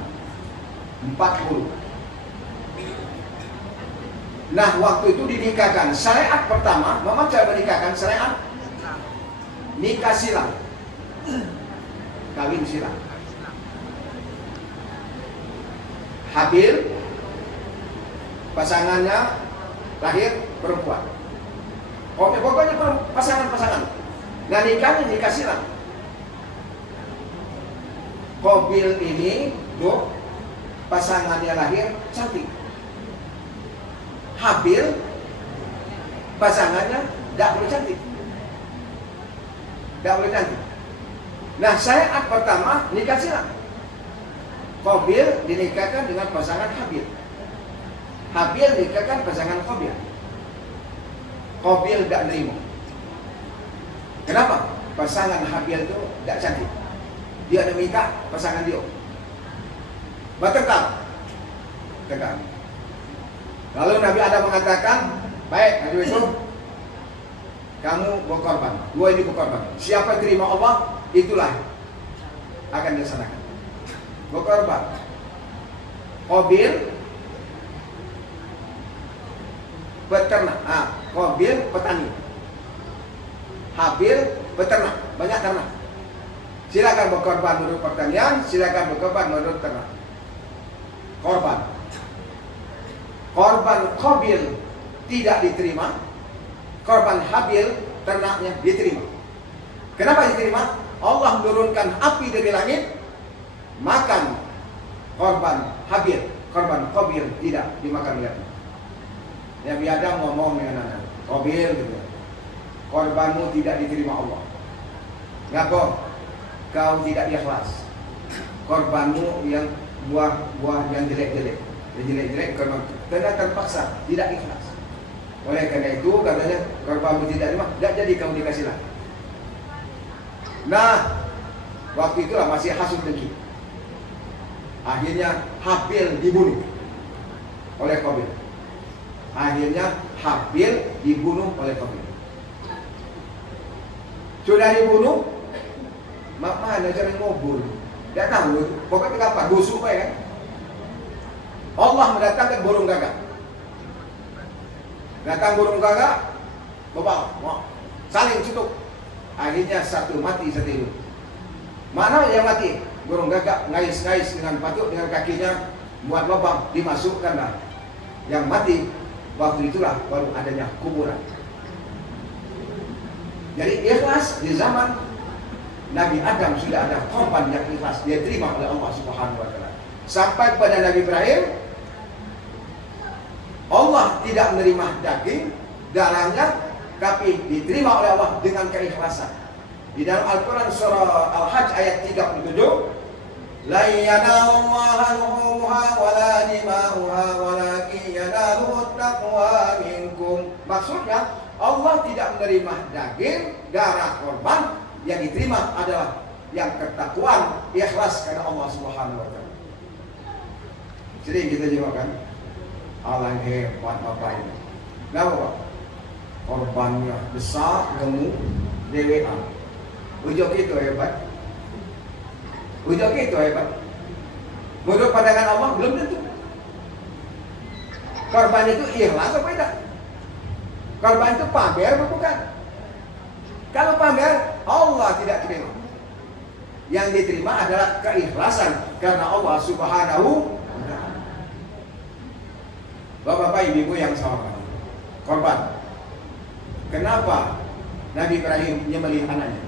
40. Nah, waktu itu dinikahkan. Syariat pertama, memang cara menikahkan syariat nikah silang, kawin silang. Habil, pasangannya lahir perempuan. Pokoknya pasangan-pasangan. Nah, nikahnya nikah silang. Qabil ini, pasangannya lahir cantik. Habil, pasangannya tidak boleh cantik. Nah, syariat pertama nikah silang. Qabil dinikahkan dengan pasangan Habil. Habil dinikahkan pasangan Qabil. Qabil tidak nerima. Kenapa? Pasangan Habil itu tidak cantik. Dia ada nikah pasangan dia. Bertengkar. Lalu Nabi Adam mengatakan, baik, hari itu kamu berkorban, dua ini berkorban. Siapa yang terima Allah, itulah akan dilaksanakan. Berkorban. Qabil peternak, Qabil petani. Habil peternak, banyak ternak. Silakan berkorban menurut pertanian, silakan berkorban menurut ternak. Korban Qabil tidak diterima, korban Habil ternaknya diterima. Kenapa diterima? Allah menurunkan api dari langit, makan korban Habil, korban Qabil tidak dimakan oleh Allah. Nabi Adam ngomong dengan anak Qabil gitu, korbanmu tidak diterima Allah. Ngapa? Kau tidak ikhlas. Korbanmu yang buah-buah yang jelek-jelek, karena terpaksa tidak ikhlas. Oleh karena itu katanya korbanmu tidak terima, tidak jadi kamu dikasih lagi. Nah, waktu itulah masih hasut dengki. Akhirnya Habil dibunuh oleh Qabil. Sudah dibunuh, mana jangan ngobul. Tidak tahu, pokoknya kapan busuk ya kan. Allah mendatangkan burung gagak. Datang burung gagak, bawa, saling cutuk. Akhirnya satu mati, satu hidup. Mana yang mati? Burung gagak ngais-ngais dengan patut dengan kakinya, buat lubang, dimasukkanlah. Yang mati, waktu itulah baru adanya kuburan. Jadi ikhlas di zaman Nabi Adam sudah ada korban yang ikhlas, dia terima oleh Allah Subhanahu wa taala. Sampai pada Nabi Ibrahim, Allah tidak menerima daging, darahnya, tapi diterima oleh Allah dengan keikhlasan. Di dalam Al-Quran surah Al-Hajj ayat 37, la yanalallaha luhumuha wala dima'uha walakin yanaluhu taqwa minkum. Maksudnya Allah tidak menerima daging, darah korban, yang diterima adalah yang ketakwaan, ikhlas karena Allah Subhanahu wa taala. Sering kita jemakan Allah yang hebat Bapak ini. Kenapa Pak? Korbannya besar, gemuk, DWA. Ujuk itu hebat. Ujuk itu hebat. Menurut pandangan Allah belum tentu. Korban itu ikhlas apa tidak? Korban itu pamer atau bukan? Kalau pamer, Allah tidak terima. Yang diterima adalah keikhlasan karena Allah Subhanahu wa taala. Bapak-bapak, ibu yang sama, korban. Kenapa Nabi Ibrahim menyembelih anaknya?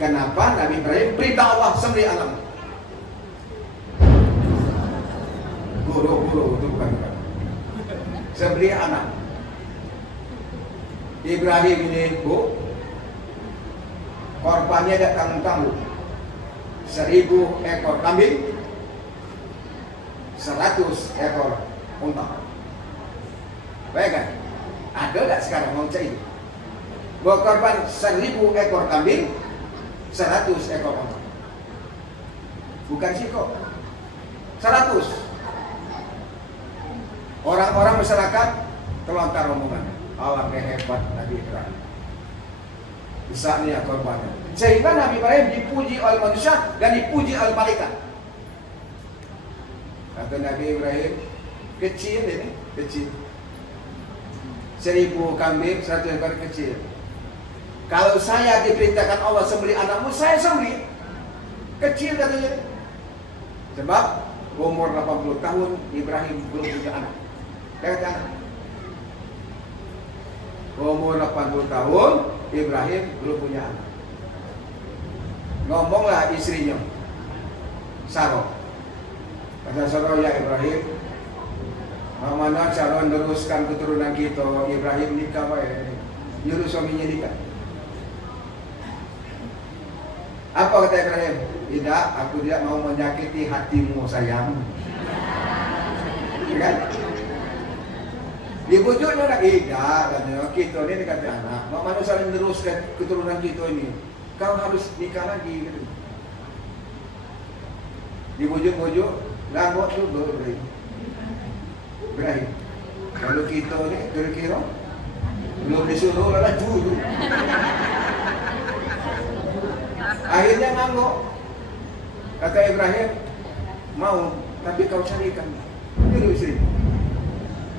Kenapa Nabi Ibrahim perintah Allah sembelih anaknya? Guru itu bukan. Sembelih anak. Ibrahim ini bu, korbannya tidak tanggung-tanggung. 1000 ekor kambing, 100 ekor unta. Baik kan? Ada nggak sekarang mau cari? Bawa korban 1000 ekor kambing, 100 ekor unta. Bukan sih kok. 100. Orang-orang masyarakat terlontar omongan. Allah hebat Nabi Ibrahim. Besarnya korbannya. Sehingga Nabi Ibrahim dipuji oleh manusia dan dipuji oleh malaikat. Kata Nabi Ibrahim, kecil ini, kecil. 1000 kambing, 100 ekor kecil. Kalau saya diperintahkan Allah sembelih anakmu, saya sembelih. Kecil katanya. Sebab umur 80 tahun Ibrahim belum punya anak. Dia kata anak. Umur 80 tahun Ibrahim belum punya anak. Ngomonglah istrinya Sarah. Kata Sarah, ya Ibrahim, mana cara meneruskan keturunan kita? Ibrahim nikah baik, nyuruh suaminya nikah. Apa kata Ibrahim? Tidak, aku tidak mau menyakiti hatimu sayang. Kan? Dibujuknya nak tidak, katanya kita ini kata anak, mana saling meneruskan keturunan kita ini. Kau harus nikah lagi. Gitu. Dibujuk-bujuk, ngambok juga Ibrahim. Kalau kita ini kira-kira belum disuruh lah dulu. Akhirnya ngambok. Kata Ibrahim, mau, tapi kau carikan dulu istri.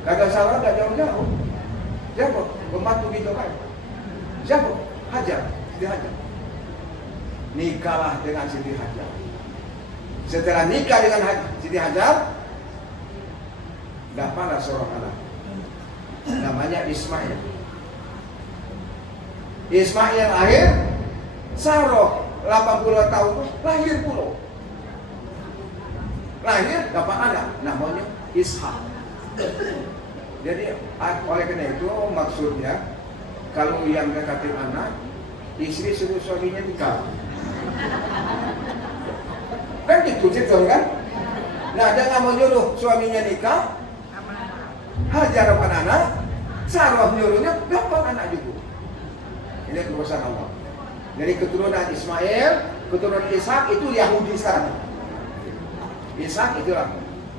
Kata Sarah tak jauh-jauh. Siapa? Pembantu kita kan? Siapa? Hajar, Siti Hajar. Nikahlah dengan Siti Hajar. Setelah nikah dengan Siti Hajar, dapatlah seorang anak. Namanya Ismail. Ismail lahir, Sarah 80 tahun lahir pula. Lahir dapat anak, namanya Ishak. Jadi oleh karena itu maksudnya kalau yang dekatin anak, istri suruh suaminya nikah. Kan gitu cerita kan? Nah, dia nggak mau nyuruh suaminya nikah, Hajar dapat anak, Sarah nyuruhnya dapat anak juga. Ini kekuasaan Allah. Dari keturunan Ismail, keturunan Ishak itu Yahudi sekarang. Ishak itulah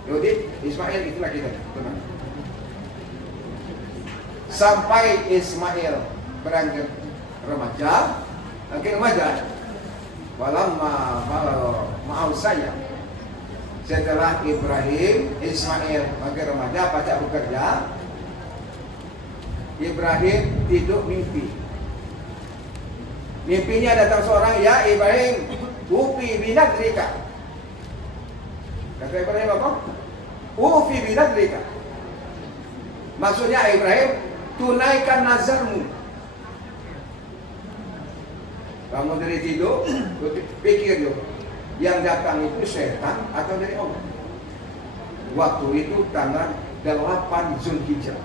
Yahudi, Ismail itulah kita. Benar. Sampai Ismail beranjak remaja, Walamma mau saya setelah Ibrahim Ismail makin remaja pacak bekerja, Ibrahim tidur mimpi. Mimpinya datang seorang, ya Ibrahim, ufi binadrika. Kata Ibrahim apa? Ufi binadrika. Maksudnya Ibrahim, tunaikan nazarmu. Kamu dari tidur, pikir yuk, yang datang itu setan atau dari Allah? Waktu itu tanggal 8 Zulhijjah.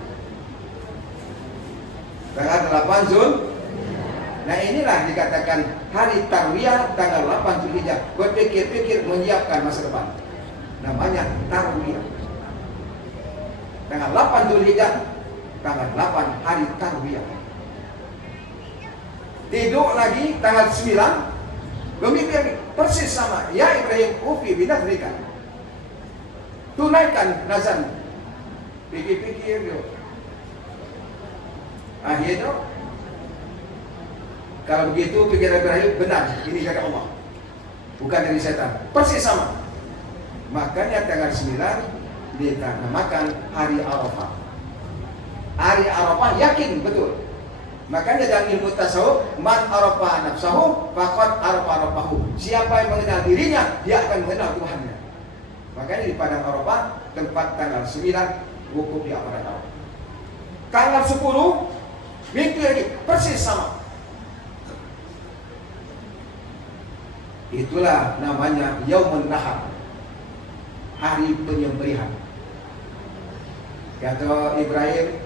Tanggal 8 Zul. Nah inilah dikatakan hari tarwiyah tanggal 8 Zulhijjah. Berpikir-pikir menyiapkan masa depan. Namanya tarwiyah. Tanggal 8 Zulhijjah, tanggal 8 hari tarwiyah. Tidur lagi tanggal 9, bermimpi lagi persis sama. Ya Ibrahim, ufi binadrika. Tunaikan nazarmu. Pikir-pikir yuk. Akhirnya kalau begitu pikiran Ibrahim benar, ini dari Allah, bukan dari setan. Persis sama. Makanya tanggal 9 dinamakan hari Arafah. Hari Arafah yakin betul. Makanya dalam ilmu tasawuf, man arafa nafsahu faqad arafa rabbahu. Siapa yang mengenal dirinya, dia akan mengenal Tuhannya. Makanya di padang Arafah, tempat tanggal 9 wukuf di padang Arafah. Tanggal 10 mimpi lagi persis sama. Itulah namanya Yaumun Nahar, hari penyembelihan. Kata Ibrahim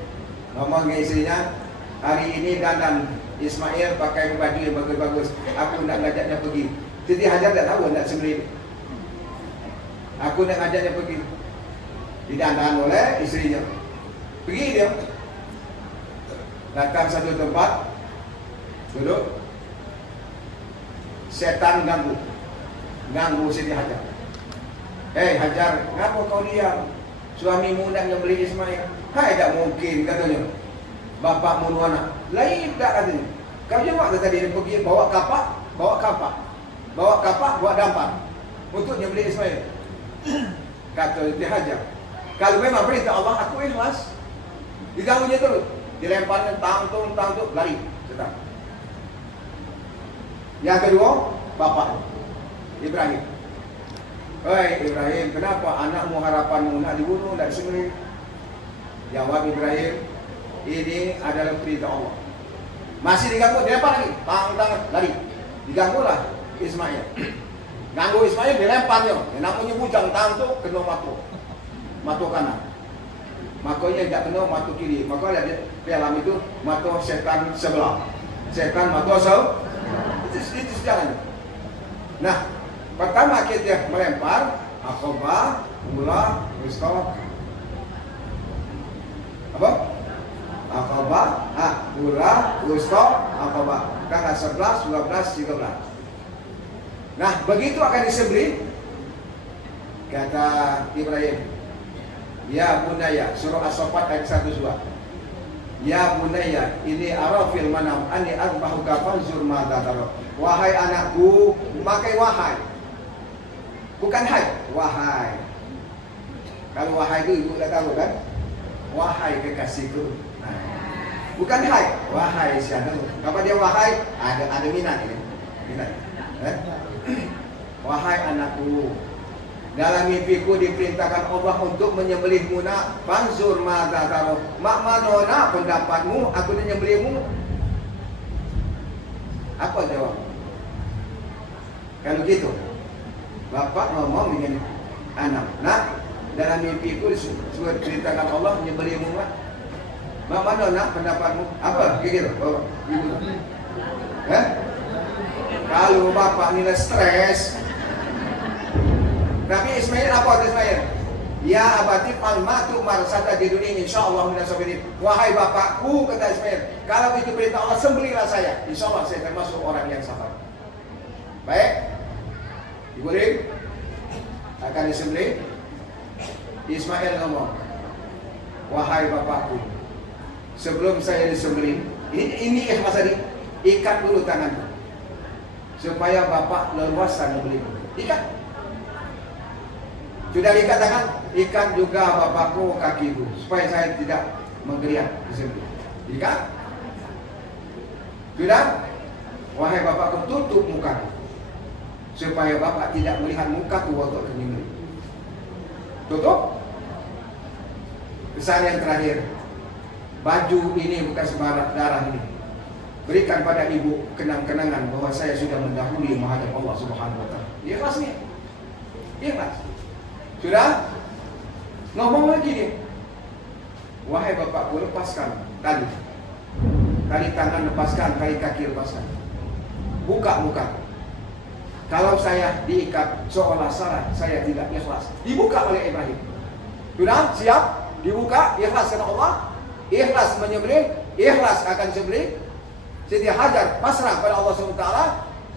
ngomong ke istrinya, hari ini dandan Ismail pakai baju yang bagus-bagus, aku nak ngajaknya pergi. Siti Hajar tak tahu nak sembelih. Aku nak ngajaknya pergi. Didandan oleh istrinya. Pergi dia. Datang satu tempat, duduk. Setan ganggu Siti Hajar. Hei Hajar, ngapa kau diam? Suamimu nak nyembelih Ismail. Hai, tak mungkin katanya. Bapakmu nu anak. Lain tak katanya. Kau jawab tadi dia pergi bawa kapak, bawa dampak untuk nyembelih Ismail. Kata Siti Hajar, kalau memang perintah Allah, aku ikhlas. Diganggunya terus, dilemparnya tangtung, lari. Tetap. Yang kedua, bapak Ibrahim. Hei Ibrahim, kenapa anakmu harapanmu nak dibunuh, nak disembelih? Jawab Ibrahim, ini adalah perintah Allah. Masih diganggu, dilempar lagi, tang, lari. Diganggulah Ismail. Ganggu Ismail, dilemparnya. Yang namanya bujang tangtuk, kena mata kanan. Makanya tidak kena mata kiri. Maka ada dalam itu mata setan sebelah. Setan mata itu sejarahnya. Nah, pertama kita melempar Aqabah, Ula, Wusta. Apa? Aqabah, Ula, Wusta, Aqabah. Tanggal 11, 12, 13. Nah, begitu akan disembelih, kata Ibrahim, ya bunaya, surah As-Saffat ayat 1-2. Ya bunaya, ini arafil manam ani azbahuka fanzur ma tara. Wahai anakku, pakai wahai. Bukan hai, wahai. Kalau wahai itu ibu tak tahu kan? Wahai kekasihku. Nah, bukan hai, wahai siapa? Apa dia wahai? Ada minat ini. Minat. Wahai anakku, dalam mimpiku diperintahkan Allah untuk menyembelihmu nak. Fanzur mata taruh. Mak manona pendapatmu, aku menyembelihmu. Apa jawab? Kalau gitu, bapak ngomong dengan anak, nak, dalam mimpiku diperintahkan Allah menyembelihmu nak. Mak manona pendapatmu. Apa? Gitu. Bapak, ibu. Kalau bapak nilai stres, Nabi Ismail apa Ismail? Ya abati palmatu marsata di dunia insyaallah minas sabirin. Wahai bapakku, kata Ismail, kalau itu perintah Allah, sembelihlah saya. Insyaallah saya termasuk orang yang sabar. Baik. Ibrahim akan disembelih. Ismail ngomong, wahai bapakku, sebelum saya disembelih, ini ikhlas tadi, ikat dulu tanganku. supaya bapak leluasa membeli. Ikat. Sudah ikat tangan, ikat juga bapakku kaki ibu supaya saya tidak menggeliat di sini. Ikat. Sudah? Wahai bapakku, tutup muka supaya bapak tidak melihat mukaku waktu menyembelih. Tutup. Pesan yang terakhir, baju ini bukan sembarang darah ini. Berikan pada ibu kenang-kenangan bahwa saya sudah mendahului menghadap Allah Subhanahu wa taala. Ikhlas nih. Ikhlas. Sudah? Ngomong lagi nih. Wahai bapakku, lepaskan tali. Tali tangan lepaskan, tali kaki lepaskan. Buka muka. Kalau saya diikat seolah syarat, saya tidak ikhlas. Dibuka oleh Ibrahim. Sudah? Siap? Dibuka, ikhlas karena Allah, ikhlas menyembelih, ikhlas akan sembelih. Siti Hajar pasrah pada Allah SWT.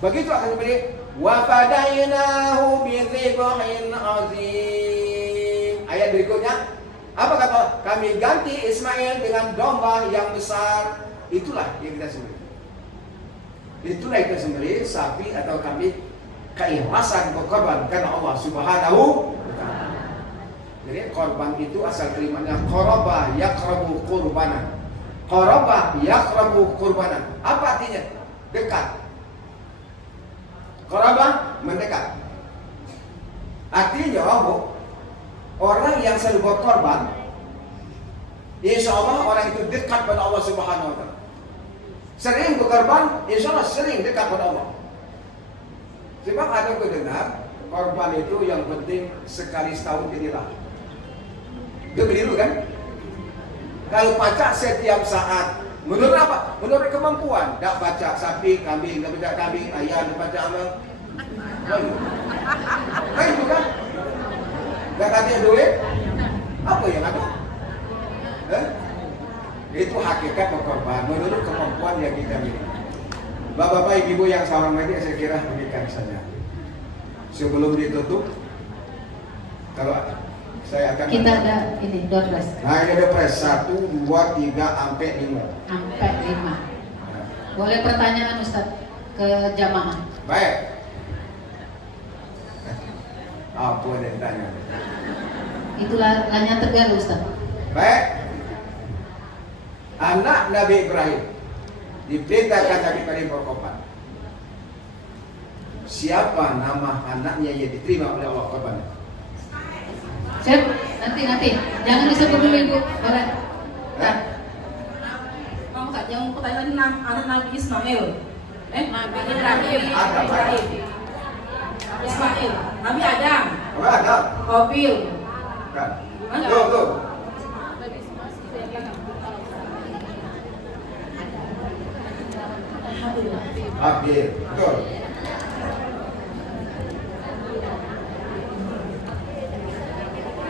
Begitu akan sembelih, wa fadainahu bi dzibhin azim. Ayat berikutnya, apa kata? Kami ganti Ismail dengan domba yang besar. Itulah yang kita sembelih. Itulah yang kita sembelih, sapi atau kambing, keikhlasan berkorban karena Allah Subhanahu wa taala. Jadi korban itu asal kelimanya qaraba yaqrabu qurbanan. Qaraba yaqrabu qurbanan. Apa artinya? Dekat. Qaraba mendekat. Artinya orang yang selalu berkorban, insya Allah orang itu dekat pada Allah Subhanahu wa taala. Sering berkorban, insya Allah sering dekat pada Allah. Sebab ada kedengar korban itu yang penting sekali setahun jadilah. Itu keliru kan? Kalau baca setiap saat, menurut apa? Menurut kemampuan. Tak baca sapi, kambing, tak baca kambing, ayam, tak baca amal. Kan itu kan? Tak ada duit? Apa yang ada? Itu hakikat berkorban menurut kemampuan yang kita miliki. Bapak-bapak, ibu yang saya hormati, saya kira demikian saja. Sebelum ditutup, kalau saya akan Kita ada ini door prize. Nah, ini ada prize 1, 2, 3, sampai 5. Sampai 5. Boleh pertanyaan Ustaz ke jamaah. Baik. Apa yang tanya? Itulah hanya tegar Ustaz. Baik. Anak Nabi Ibrahim diperintahkan Nabi Ibrahim berkorban. Siapa nama anaknya yang diterima oleh Allah korbannya? Siap, nanti. Jangan disebut dulu Ibu. Boleh. Kamu Kak, yang pertanyaan anak Nabi Ismail. Nabi Ibrahim. Ismail. Nabi Adam. Oh, ada. Qabil. Kan. Tuh. Oke, betul.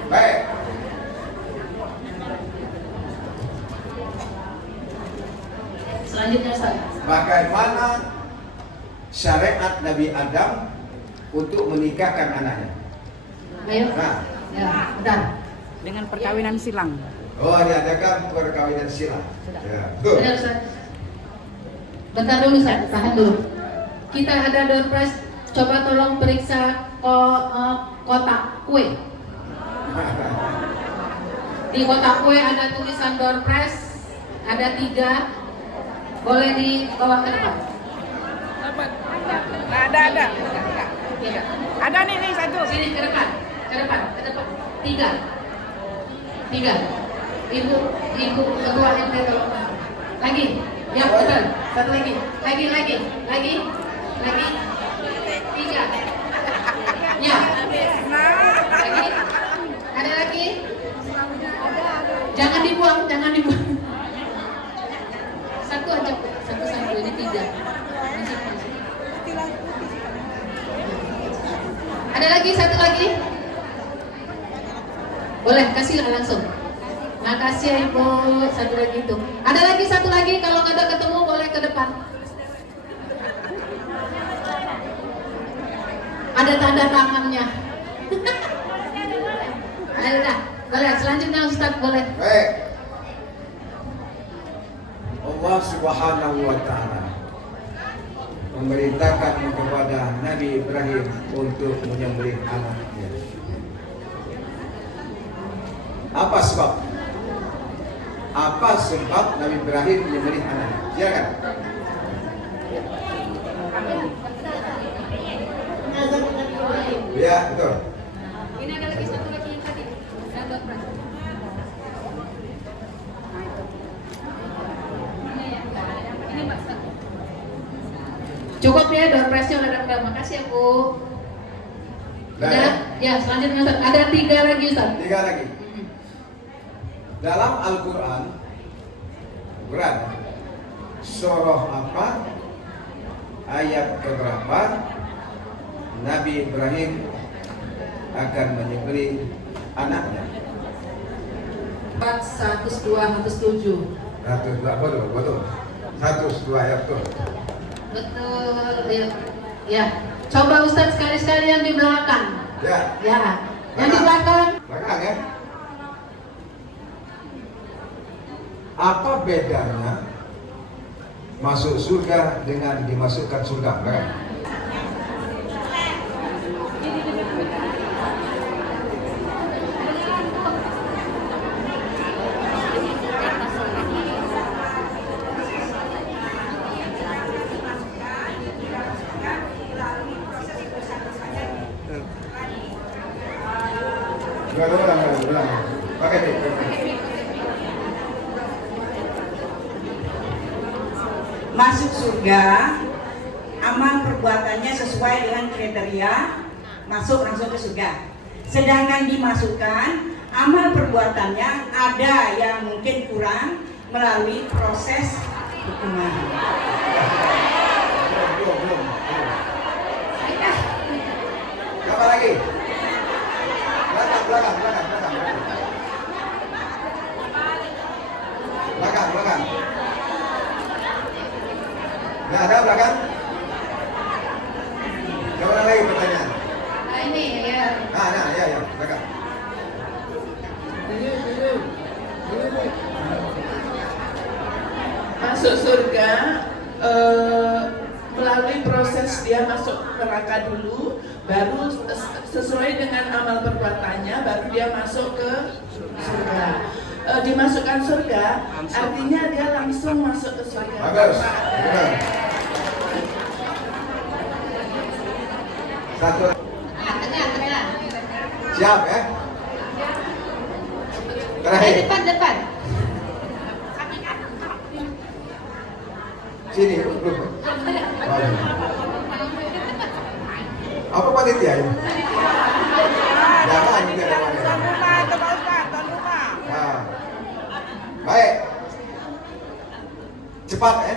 Baik. Selanjutnya Ustaz. Bagaimana syariat Nabi Adam untuk menikahkan anaknya? Ayo. Nah, Ya, bentar. Dengan perkawinan silang. oh diadakan perkawinan silang. Ya, betul. Ada Ustaz. Bentar dulu Ustaz, tahan dulu. Kita ada door prize. Coba tolong periksa kotak kue. Di kotak kue ada tulisan door prize, ada 3. Boleh dibawa ke depan. Ada. Ya. Ada nih satu. Sini ke depan. 3. Ibu ketua RT tolong. Lagi. Ya betul. Satu lagi. Lagi. 3. Ya. Lagi. Ada lagi? Jangan dibuang. Satu aja. Satu ini 3. Ada lagi, satu lagi? Boleh, kasihlah langsung. Makasih ya Ibu, satu lagi itu. Ada lagi, satu lagi, kalau nggak ada ketemu boleh ke depan. Ada tanda tangannya. Ayolah, boleh, selanjutnya Ustaz boleh. Baik. Allah Subhanahu wa taala memerintahkan kepada Nabi Ibrahim untuk menyembelih anaknya. Apa sebab? Apa sebab Nabi Ibrahim menyembelih anaknya? Silakan. Ya, betul. Ini ada lagi satu lagi yang tadi. Ada berapa? Ini Mbak satu. Cukup ya, door prize-nya udah dapat. Makasih ya Bu. Nah, Ada? Ya, selanjutnya Ustaz. Ada 3 lagi Ustaz. 3 lagi. Dalam Al-Quran, surah apa, ayat keberapa Nabi Ibrahim akan menyembelih anaknya? 102, 107. 102, betul. 102 ayat betul. Betul. Ya. Ya. Coba Ustaz sekali-sekali yang di belakang. Ya, Ya. Yang di belakang. belakang ya. Apa bedanya masuk surga dengan dimasukkan surga? Belakang. Ulang. Pakai deh. Masuk surga, amal perbuatannya sesuai dengan kriteria masuk langsung ke surga. Sedangkan dimasukkan, amal perbuatannya ada yang mungkin kurang melalui proses hukuman. Belum. Apa lagi? Belakang. Nggak ada belakang? Coba lagi pertanyaan. Nah ini ya. Ya, belakang. Masuk surga melalui proses dia masuk neraka dulu, baru sesuai dengan amal perbuatannya baru dia masuk ke surga. Dimasukkan surga artinya dia langsung masuk ke surga. Bagus. Satu. Tengah. Siap ya? Terakhir. Depan. Sini, belum. Apa panitia ini? Jangan ini ada panitia. Nah, baik. Cepat ya.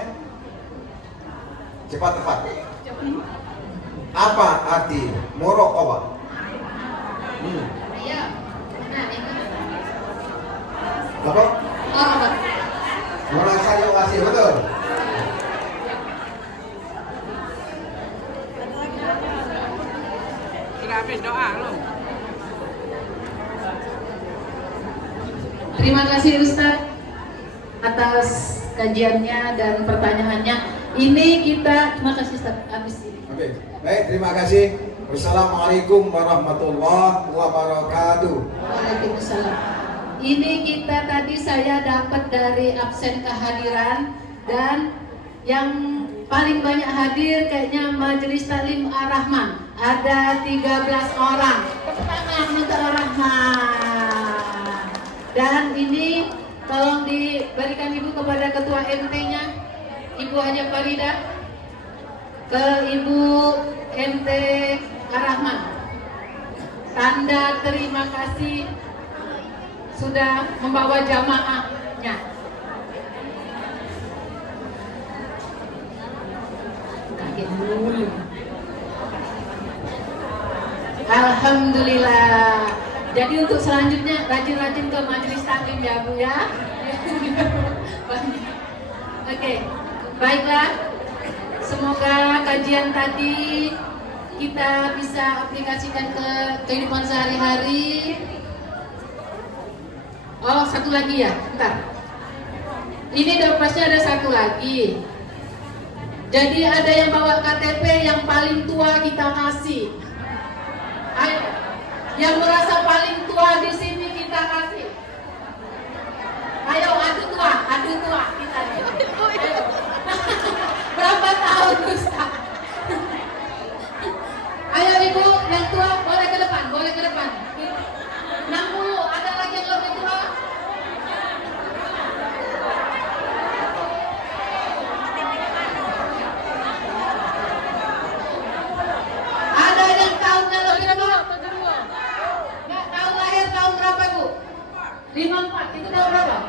Cepat tepat. Apa arti muraqabah? Iya. Nah, ini. Apa? Oh, Merasa dioasi, betul. Habis doa lo. terima kasih Ustaz atas kajiannya dan pertanyaannya. Ini kita terima kasih Ustaz. Habis ini. Oke. Baik, terima kasih. Wassalamualaikum warahmatullahi wabarakatuh. Waalaikumsalam. Ini kita tadi saya dapat dari absen kehadiran dan yang paling banyak hadir kayaknya Majelis Taklim Ar-Rahman. Ada 13 orang. Tepuk tangan untuk Ar-Rahman. Dan ini tolong diberikan Ibu kepada Ketua MT-nya, Ibu Haja Farida, ke Ibu MT Ar-Rahman. Tanda terima kasih sudah membawa jamaahnya. Kaget dulu. Alhamdulillah. Jadi untuk selanjutnya rajin-rajin ke majelis taklim ya Bu ya. Oke, baiklah. Semoga kajian tadi kita bisa aplikasikan ke kehidupan sehari-hari. Oh, satu lagi ya, bentar. Ini dopasnya ada satu lagi. Jadi ada yang bawa KTP yang paling tua kita kasih. Ayo, yang merasa paling tua di sini kita kasih. Ayo adu tua kita. Ayo. Berapa tahun Ustaz? Ayo ibu yang tua boleh ke depan. 60, ada lagi yang lebih tua? Ada yang tahunnya lebih tua? Nggak tahu lahir tahun berapa bu? 54, itu tahun berapa?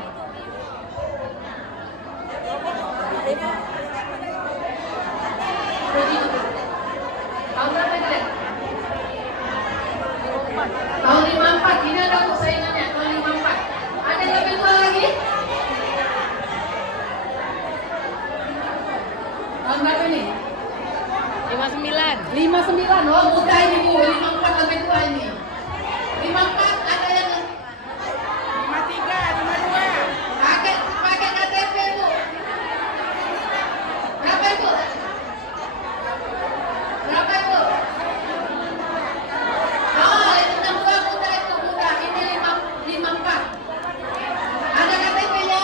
Tahun berapa itu ya? Tahun 54, ini ada bu saingannya, tahun 54. Ada yang lebih tua lagi? Tahun berapa ini? 59, oh muda ini bu, 54 lebih tua ini. 54, ada yang 53, 52. pakai KTP bu. Berapa ibu? Berapa ibu? Oh itu 62 muda itu muda, ini 54. Ada KTP-nya?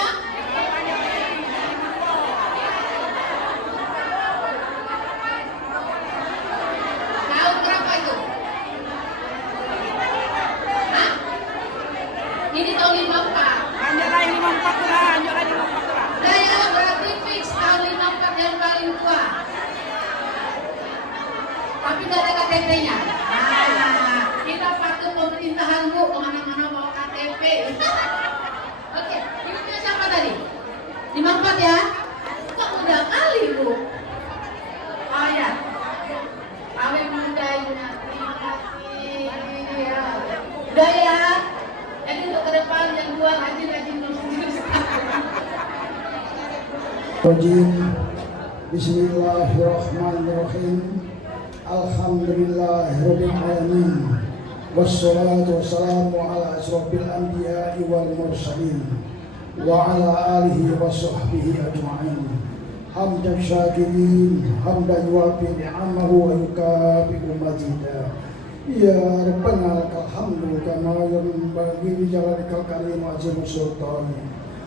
Tahu berapa itu? Hah? Ini tahun 54. Lanjut lagi 54 lah, lanjut lagi 54 lah. Saya berarti fix tahun 54 yang paling tua. Tapi gak ada KTP-nya. Nah, kita patuh pemerintahan bu, kemana-mana bawa KTP. Oke, ibunya siapa tadi? 54 ya? Kok muda kali bu? Oh ya, awet muda ibunya. Terima kasih. Ya. Udah ya. Jadi untuk ke depan yang dua rajin-rajin terus. Bismillahirrahmanirrahim. Alhamdulillahirabbil alamin. Wassalatu wassalamu ala asrofil anbiya'i wal mursalin wa ala alihi wa sahbihi ajma'in. Hamdan syakirin, hamdan yuwafi ni'amahu wa yukafi'u mazidah. Ya Rabbana lakal hamdu kama yanbaghi li jalalika karim azim sultan.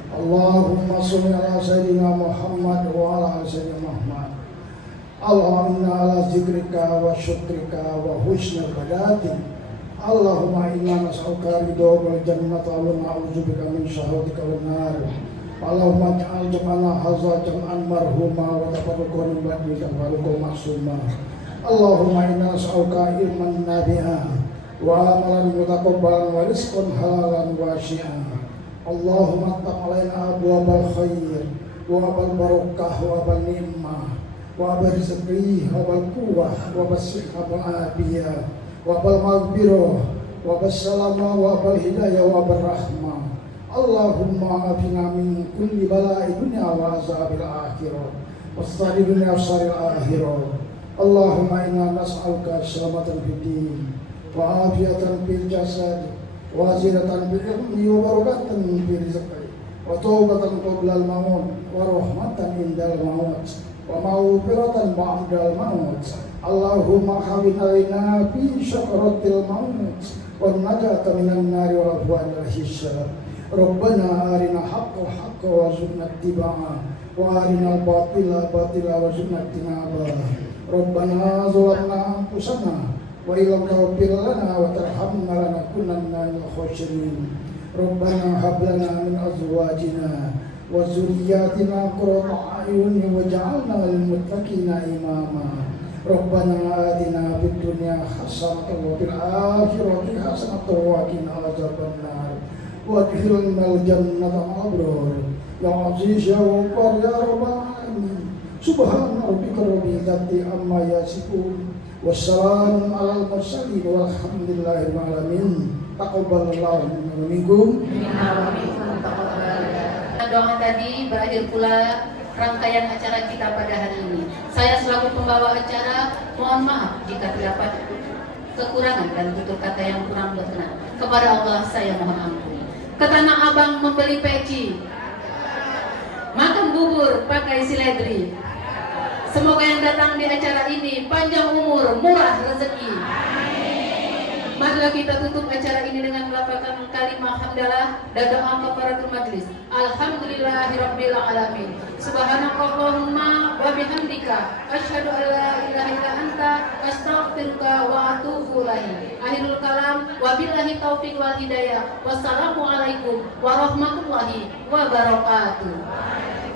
Allahumma sholli ala sayyidina Muhammad wa ala sayyidina Muhammad. Allahumma ala zikrika wa syukrika wa husnul ibadatik. Allahumma inna nas'aluka ridha wal jannata wa na'udzubika min syahwatika wan nar. Allahumma ja'al jam'ana hadza jam'an marhuma wa tafarruqana min ba'di tafarruqan maksuma. Allahumma inna nas'aluka ilman nafi'a wa amalan mutaqabbalan wa rizqan halalan wasi'an. Allahumma aftah alaina abwaabal khair wa abal barakah wa abal ni'mah wa abal rizqi wa abal quwwah wa abal sihhah wa afiyah wa abal maghfirah wa abal salama wa abal hidayah wa abal rahmah. Allahumma afina min kulli bala'i dunya wa azabil akhirah wa sari dunya wa sari akhirah. Allahumma inna nas'aluka salamatan fid din wa afiyatan fil jasad wa ziyadatan fil ilmi wa barakatan fil rizqi wa taubatan qabla al maut wa rahmatan indal maut wa maghfiratan ba'dal maut. Allahumma hawwin alaina fi syakaratil maut wa najata minan nari wa afwan al hisab. Rabbana arina haqqal haqqa wa zidna ittiba'ah wa arina al batila batila wa zidna ijtinabah. Rabbana zalamna anfusana wa illam taghfir lana wa tarhamna lanakunanna minal khasirin. Rabbana hab lana min azwajina wa dzurriyyatina qurrata a'yun waj'alna lil muttaqina imama. Rabbana atina fid dunya hasanatan wa fil akhirati hasanatan wa qina adzabannar. Wa adkhilnal jannata ma'al abrar. Ya aziz ya ghaffar ya rabbal alamin. Subhana rabbika rabbil izzati amma yasifun. Wassalamun alal mursalin walhamdulillahi rabbil alamin. Taqabbalallahu minna wa minkum. Doa tadi berakhir pula rangkaian acara kita pada hari ini. Saya selaku pembawa acara mohon maaf jika terdapat kekurangan dan tutur kata yang kurang berkenan. Kepada Allah saya mohon ampun. Ke Tanah Abang membeli peci, makan bubur pakai siledri, Semoga yang datang di acara ini panjang umur, murah rezeki. Marilah kita tutup acara ini dengan melafalkan kalimat hamdalah dan doa kafaratul majlis. Alhamdulillahirabbil alamin. Subhanakallahumma wa bihamdika asyhadu an la ilaha illa anta astaghfiruka wa atubu ilaik. Akhirul kalam wabillahi taufiq wal hidayah. Wassalamu alaikum warahmatullahi wabarakatuh.